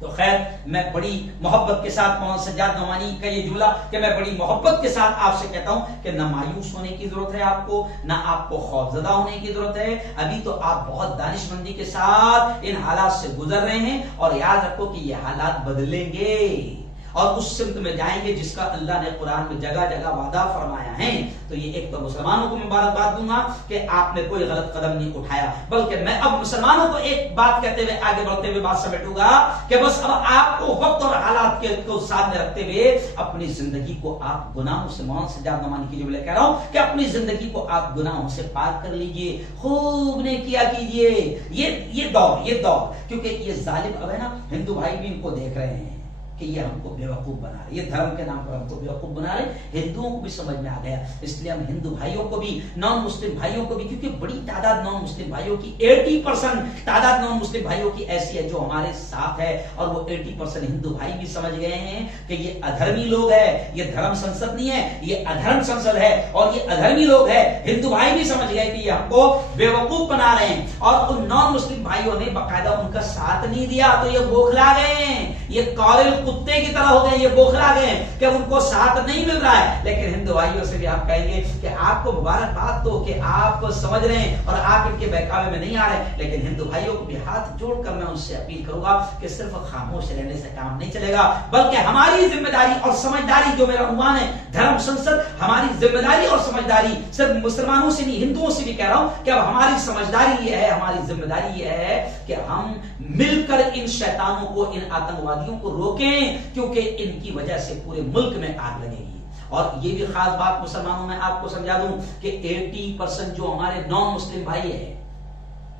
تو خیر میں بڑی محبت کے ساتھ, مولانا سجاد نعمانی کا یہ جملہ کہ میں بڑی محبت کے ساتھ آپ سے کہتا ہوں کہ نہ مایوس ہونے کی ضرورت ہے آپ کو, نہ آپ کو خوفزدہ ہونے کی ضرورت ہے. ابھی تو آپ بہت دانش مندی کے ساتھ ان حالات سے گزر رہے ہیں, اور یاد رکھو کہ یہ حالات بدلیں گے, اور اس سمت میں جائیں گے جس کا اللہ نے قرآن میں جگہ جگہ وعدہ فرمایا ہے، تو یہ ایک تو مسلمانوں کو مبارکباد دوں گا کہ آپ نے کوئی غلط قدم نہیں اٹھایا، بلکہ میں اب مسلمانوں کو ایک بات کہتے ہوئے آگے بڑھتے ہوئے بات سمیٹوں گا کہ بس اب آپ کو وقت اور حالات کو سامنے رکھتے ہوئے اپنی زندگی کو آپ گناہوں سے سجاد نمانی کی جو کہہ رہا ہوں کہ اپنی زندگی کو آپ گناہوں سے پاک کر لیجئے، خوب نے کیا کیجئے، یہ دور کیونکہ یہ ظالم اب ہے نا، ہندو بھائی بھی ان کو دیکھ رہے ہیں کہ یہ ہم کو بیوقوف بنا رہے، یہ دھرم کے نام پر ہم کو بیوقوف بنا رہے، ہندوؤں کو بھی سمجھ میں آ گیا، اس لیے ہم ہندو بھائیوں کو بھی، نان مسلم بھائیوں کو بھی، کیونکہ بڑی تعداد نان مسلم بھائیوں کی 80% تعداد نان مسلم بھائیوں کی ایسی ہے جو ہمارے ساتھ ہے، اور وہ 80% ہندو بھائی بھی سمجھ گئے ہیں کہ یہ ادھرمی لوگ ہے، یہ دھرم سنسد نہیں ہے، یہ ادھرم سنسد ہے، اور یہ ادھرمی لوگ ہے، ہندو بھائی بھی سمجھ گئے کہ یہ ہم کو بیوقوف بنا رہے ہیں، اور ان نان مسلم بھائیوں نے باقاعدہ ان کا ساتھ نہیں دیا، تو یہ بوکھلا گئے ہیں، یہ کالل کتے کی طرح ہو گئے، یہ بوکھلا گئے کہ ان کو ساتھ نہیں مل رہا ہے۔ لیکن ہندو بھائیوں سے بھی آپ کہیں گے کہ آپ کو مبارکباد دو کہ آپ سمجھ رہے ہیں اور آپ ان کے بہکاوے میں نہیں آ رہے، لیکن ہندو بھائیوں کو بھی ہاتھ جوڑ کر میں ان سے اپیل کروں گا کہ صرف خاموش رہنے سے کام نہیں چلے گا، بلکہ ہماری ذمہ داری اور سمجھداری، جو میرا عنوان ہے دھرم سنسد، ہماری ذمہ داری اور سمجھداری صرف مسلمانوں سے نہیں، ہندوؤں سے بھی کہہ رہا ہوں کہ اب ہماری سمجھداری یہ ہے، ہماری ذمہ داری یہ ہے کہ ہم مل کر ان شیطانوں کو، ان آتنکوادیوں کو روکیں، کیونکہ ان کی وجہ سے پورے ملک میں آگ لگے گی۔ اور یہ بھی خاص بات مسلمانوں میں آپ کو سمجھا دوں کہ 80% جو ہمارے نان مسلم بھائی ہیں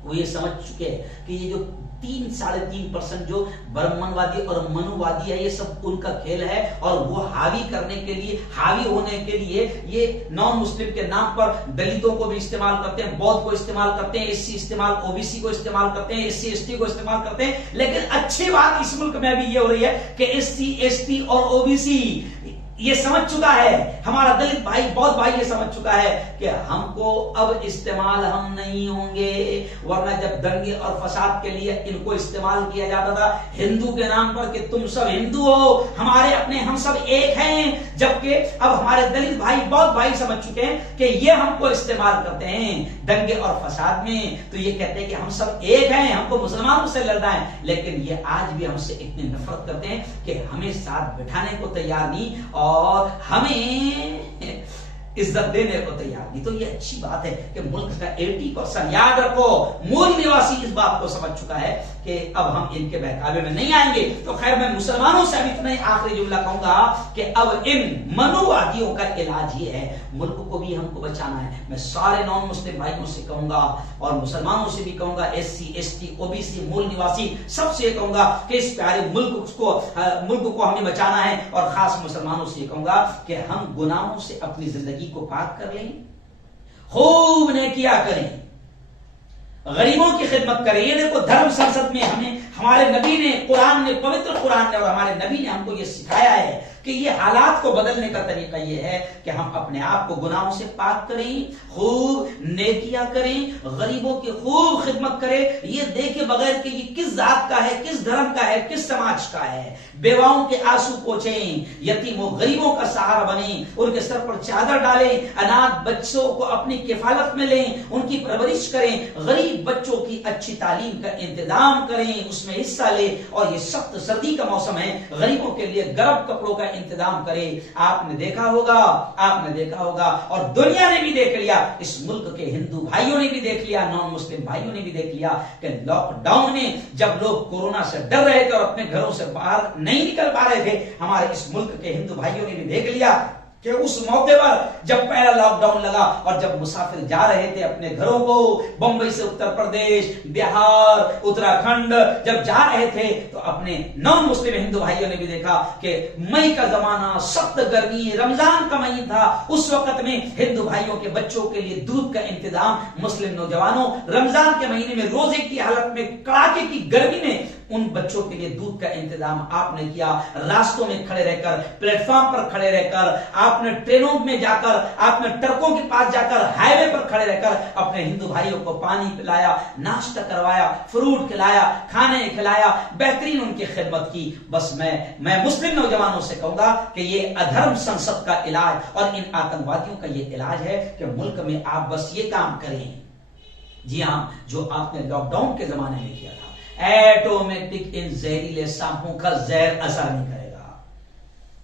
وہ یہ سمجھ چکے ہیں کہ یہ جو 3-3.5% جو برہمن وادی اور منو وادی ہے، یہ سب ان کا کھیل ہے، اور وہ حاوی کرنے کے لیے، حاوی ہونے کے لیے یہ نان مسلم کے نام پر دلتوں کو بھی استعمال کرتے ہیں، بودھ کو استعمال کرتے ہیں، ایس سی استعمال، او بی سی کو استعمال کرتے ہیں، ایس سی ایس ٹی کو استعمال کرتے ہیں، لیکن اچھی بات اس ملک میں بھی یہ ہو رہی ہے کہ ایس سی ایس ٹی اور او بی سی یہ سمجھ چکا ہے، ہمارا دلت بھائی بہت بھائی یہ سمجھ چکا ہے کہ ہم کو اب استعمال ہم نہیں ہوں گے، ورنہ جب دنگے اور فساد کے لیے ان کو استعمال کیا جاتا تھا ہندو کے نام پر کہ تم سب ہندو ہو، ہمارے اپنے، ہم سب ایک ہیں، جبکہ اب ہمارے دلت بھائی بہت بھائی سمجھ چکے ہیں کہ یہ ہم کو استعمال کرتے ہیں دنگے اور فساد میں، تو یہ کہتے ہیں کہ ہم سب ایک ہیں، ہم کو مسلمانوں سے لڑنا ہے، لیکن یہ آج بھی ہم سے اتنی نفرت کرتے ہیں کہ ہمیں ساتھ بٹھانے کو تیار نہیں اور ہمیں عزت دینے کو تیار نہیں۔ تو یہ اچھی بات ہے کہ ملک کا 80% یاد رکھو مول نواسی اس بات کو سمجھ چکا ہے کہ اب ہم ان کے بہکاوے میں نہیں آئیں گے۔ تو خیر میں مسلمانوں سے اب اتنا ہی آخری جملہ کہوں گا کہ اب ان منووادیوں کا علاج یہ ہے، ملک کو بھی ہم کو بچانا ہے۔ میں سارے نان مسلم بھائیوں سے کہوں گا اور مسلمانوں سے بھی کہوں گا، S C S T O B C مول نواسی سب سے کہوں گا کہ اس پیارے ملک کو ہمیں بچانا ہے، اور خاص مسلمانوں سے کہوں گا کہ ہم گناہوں سے اپنی زندگی کو پاک کر لیں، خوب نیکیاں کریں، غریبوں کی خدمت کریں۔ یہ دیکھو دھرم سنسد میں ہمیں ہمارے نبی نے، قرآن نے، پوتر قرآن نے اور ہمارے نبی نے ہم کو یہ سکھایا ہے کہ یہ حالات کو بدلنے کا طریقہ یہ ہے کہ ہم اپنے آپ کو گناہوں سے پاک کریں، خوب نیکیاں کریں، غریبوں کی خوب خدمت کریں، یہ دیکھے بغیر کہ یہ کس ذات کا ہے، کس دھرم کا ہے، کس سماج کا ہے، بیواؤں کے آنسو پوچھیں، یتیموں غریبوں کا سہارا بنیں، ان کے سر پر چادر ڈالیں، اناتھ بچوں کو اپنی کفالت میں لیں، ان کی پرورش کریں، غریب بچوں کی اچھی تعلیم کا انتظام کریں، اس میں حصہ لیں، اور یہ سخت سردی کا موسم ہے، غریبوں کے لیے گرم کپڑوں کا انتظام کرے۔ آپ نے دیکھا ہوگا اور دنیا نے بھی دیکھ لیا، اس ملک کے ہندو بھائیوں نے بھی دیکھ لیا، نان مسلم بھائیوں نے بھی دیکھ لیا کہ لاک ڈاؤن میں جب لوگ کورونا سے ڈر رہے تھے اور اپنے گھروں سے باہر نہیں نکل پا رہے تھے، ہمارے اس ملک کے ہندو بھائیوں نے بھی دیکھ لیا کہ اس موقع پر جب پہلا لاک ڈاؤن لگا اور جب مسافر جا رہے تھے اپنے گھروں کو، بمبئی سے اتر پردیش، بہار، اتراکھنڈ جب جا رہے تھے، تو اپنے نان مسلم ہندو بھائیوں نے بھی دیکھا کہ مئی کا زمانہ، سخت گرمی، رمضان کا مہینہ تھا، اس وقت میں ہندو بھائیوں کے بچوں کے لیے دودھ کا انتظام، مسلم نوجوانوں رمضان کے مہینے میں روزے کی حالت میں، کڑاکے کی گرمی میں ان بچوں کے لیے دودھ کا انتظام آپ نے کیا، راستوں میں کھڑے رہ کر، پلیٹ فارم پر کھڑے رہ کر، آپ نے ٹرینوں میں جا کر، آپ نے ٹرکوں کے پاس جا کر، ہائی وے پر کھڑے رہ کر اپنے ہندو بھائیوں کو پانی پلایا، ناشتہ کروایا، فروٹ کھلایا، کھانے کھلایا، بہترین ان کی خدمت کی۔ بس میں مسلم نوجوانوں سے کہوں گا کہ یہ ادھرم سنسد کا علاج اور ان آتنکوادیوں کا یہ علاج ہے کہ ملک میں آپ بس یہ کام کریں، جی ہاں، جو آپ نے لاک ڈاؤن کے زمانے میں کیا تھا، ایٹومیٹک ان زہریلے سانپوں کا زہر اثر نہیں کرے گا۔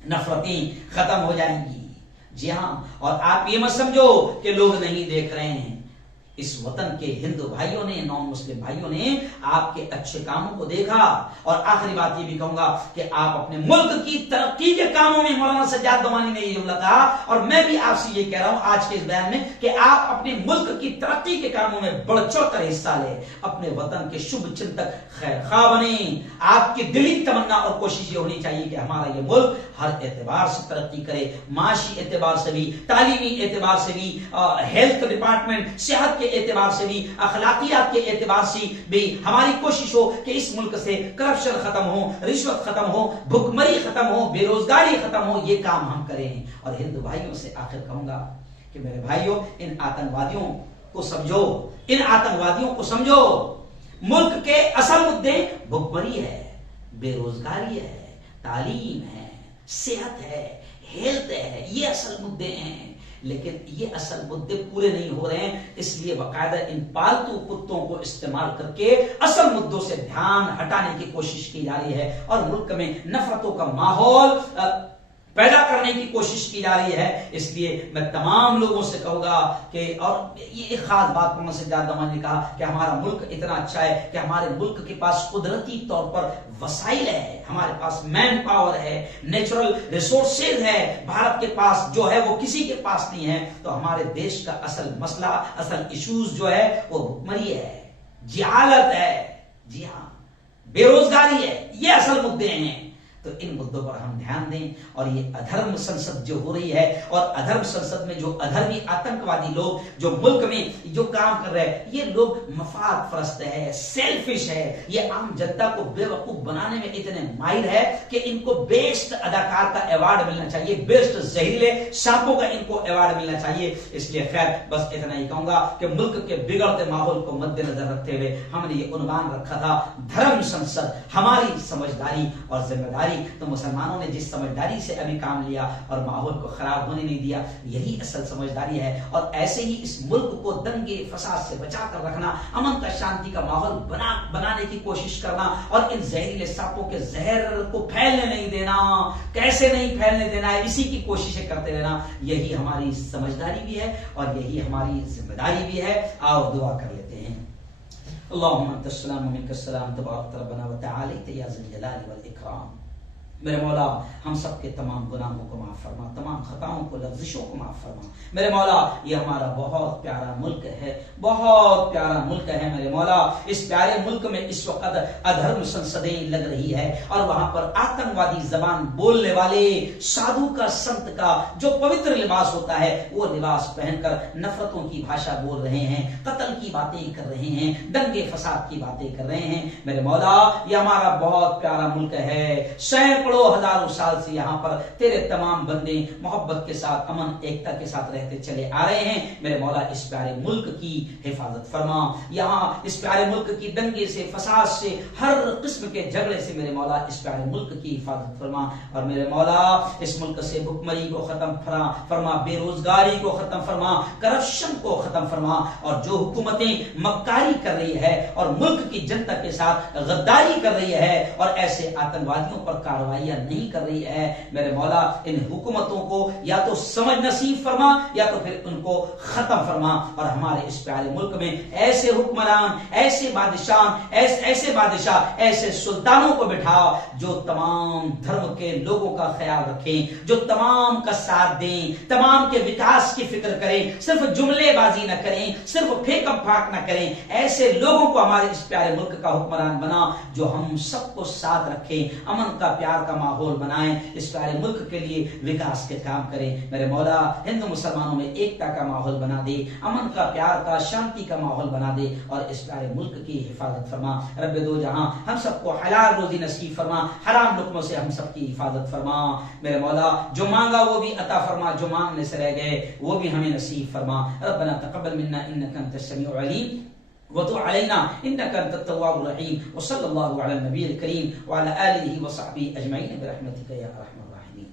نفرتیں ختم ہو جائیں گی. جی ہاں، اور آپ یہ مت سمجھو کہ لوگ نہیں دیکھ رہے ہیں. اس وطن کے ہندو بھائیوں نے، نان مسلم بھائیوں نے آپ کے اچھے کاموں کو دیکھا. اور آخری بات یہ بھی کہوں گا کہ آپ اپنے ملک کی ترقی کے کاموں میں، مولانا سجاد دومانی نے یہ جملہ کہا اور میں بھی آپ سے یہ کہہ رہا ہوں آج کے اس بیان میں کہ آپ اپنے ملک کی ترقی کے کاموں میں بڑھ چڑھ کر حصہ لیں. اپنے وطن کے شبھ چنتک خیر خواہ بنیں. آپ کی دلی تمنا اور کوشش یہ ہونی چاہیے کہ ہمارا یہ ملک ہر اعتبار سے ترقی کرے، معاشی اعتبار سے بھی، تعلیمی اعتبار سے بھی، ہیلتھ ڈپارٹمنٹ، صحت کے اعتبار سے بھی، اخلاقیات کے اعتبار سے بھی ہماری کوشش ہو کہ اس ملک سے کرپشن ختم ہو، رشوت ختم ہو، بھوکمری ختم ہو، بے روزگاری ختم ہو. یہ کام ہم کریں. اور ہندو بھائیوں سے آخر کہوں گا کہ میرے بھائیوں، ان آتنکوادیوں کو سمجھو، ان آتنکوادیوں کو سمجھو. ملک کے اصل مدے بھوکمری ہے، بے روزگاری ہے، تعلیم ہے، صحت ہے، ہیلتھ ہے. یہ اصل مدے ہیں. لیکن یہ اصل مدے پورے نہیں ہو رہے ہیں، اس لیے باقاعدہ ان پالتو کتوں کو استعمال کر کے اصل مدوں سے دھیان ہٹانے کی کوشش کی جا رہی ہے اور ملک میں نفرتوں کا ماحول پیدا کرنے کی کوشش کی جا رہی ہے. اس لیے میں تمام لوگوں سے کہوں گا کہ، اور یہ ایک خاص بات مولانا سجاد دومانی نے کہا کہ ہمارا ملک اتنا اچھا ہے کہ ہمارے ملک کے پاس قدرتی طور پر وسائل ہے، ہمارے پاس مین پاور ہے، نیچرل ریسورسز ہے. بھارت کے پاس جو ہے وہ کسی کے پاس نہیں ہے. تو ہمارے دیش کا اصل مسئلہ، اصل ایشوز جو ہے وہ بھوکمری ہے، جہالت ہے، جی ہاں، بے روزگاری ہے. یہ اصل مدے ہیں. تو ان مدوں پر ہم دھیان دیں. اور یہ ادھرم سنسد جو ہو رہی ہے، اور ادھرم سنسد میں جو ادھرمی آتنکوادی لوگ جو ملک میں جو کام کر رہے ہیں، یہ لوگ مفاد پرست ہے، سیلفش ہے. یہ عام جنتا کو بے وقوف بنانے میں اتنے ماہر ہے کہ ان کو بیسٹ اداکار کا ایوارڈ ملنا چاہیے، بیسٹ زہریلے سانپوں کا ان کو ایوارڈ ملنا چاہیے. اس لیے خیر بس اتنا ہی کہوں گا کہ ملک کے بگڑتے ماحول کو مد نظر رکھتے ہوئے ہم نے یہ عنوان رکھا تھا دھرم سنسد، ہماری سمجھداری اور ذمہ داری. تو مسلمانوں نے جس سمجھداری سے ابھی کام لیا اور ماحول کو خراب ہونے نہیں دیا، یہی اصل سمجھداری ہے. اور ایسے ہی اس ملک کو دنگے فساد سے بچا کر رکھنا، امن کا، شانتی کا ماحول بنانے کی کوشش کرنا اور ان زہریلے سانپوں کے زہر کو پھیلنے نہیں دینا. کیسے نہیں پھیلنے دینا ہے، اسی کی کوششیں کرتے رہنا. یہی ہماری سمجھداری بھی ہے اور یہی ہماری ذمہ داری بھی ہے. آؤ دعا کر لیتے ہیں. اللہم انت السلام و منک السلام، تبارک ربنا و تعالیت یا ذی الجلال والاکرام. میرے مولا ہم سب کے تمام گناہوں کو معاف فرما، تمام خطاؤں کو، لغزشوں کو معاف فرما. میرے مولا یہ ہمارا بہت پیارا ملک ہے، بہت پیارا ملک ہے. میرے مولا اس پیارے ملک میں اس وقت ادھرم سنسدیں لگ رہی ہے اور وہاں پر آتنکوادی زبان بولنے والے سادھو کا، سنت کا جو پوتر لباس ہوتا ہے وہ لباس پہن کر نفرتوں کی بھاشا بول رہے ہیں، قتل کی باتیں کر رہے ہیں، دنگے فساد کی باتیں کر رہے ہیں. میرے مولا یہ ہمارا بہت پیارا ملک ہے. سینکڑوں ہزاروں سال سے یہاں پر تیرے تمام بندے محبت کے ساتھ، امن ایکتا کے ساتھ رہتے چلے آ رہے ہیں. میرے مولا اس پیارے ملک کی حفاظت فرما. یہاں اس پیارے ملک کی دنگے سے، فساد سے، ہر قسم کے جھگڑے سے میرے مولا اس پیارے ملک کی حفاظت فرما. اور میرے مولا اس ملک سے بھوکمری کو ختم فرما، بے روزگاری کو ختم فرما، کرپشن کو ختم فرما. اور جو حکومتیں مکاری کر رہی ہے اور ملک کی جنتا کے ساتھ غداری کر رہی ہے اور ایسے آتنکوادیوں پر کارروائی نہیں کر رہی ہے، میرے مولا ان حکومتوں کو یا تو سمجھ نصیب فرما یا تو پھر ان کو ختم فرما. اور ہمارے اس پیارے ملک میں ایسے حکمران، ایسے بادشاہ، ایسے سلطانوں کو بٹھا جو تمام دھرم کے لوگوں کا خیال رکھیں، جو تمام کا ساتھ دیں، تمام کے وکاس کی فکر کریں، صرف جملے بازی نہ کریں، صرف پھینکم پھاک نہ کریں. ایسے لوگوں کو ہمارے اس پیارے ملک کا حکمران بنا جو ہم سب کو ساتھ رکھیں، امن کا، پیار کا ماحول بنائیں، اس پیارے ملک کے لیے وکاس کے کام کریں. میرے مولا ہندو مسلمانوں میں ایکتا کا ماحول بنا دے، امن کا، پیار کا، شانتی کا ماحول بنا دے اور اس پیارے ملک کی حفاظت فرما. رب دو جہاں ہم سب کو حلال روزی نصیب فرما، حرام لقموں سے ہم سب کی حفاظت فرما. میرے مولا جو مانگا وہ بھی عطا فرما، جو مانگنے سے رہ گئے وہ بھی ہمیں نصیب فرما. ربنا تقبل منا انك انت السميع العليم وتب علينا انك انت التواب الرحيم. وصلى الله على النبي الكريم وعلى اله وصحبه اجمعين برحمتك يا ارحم الراحمين.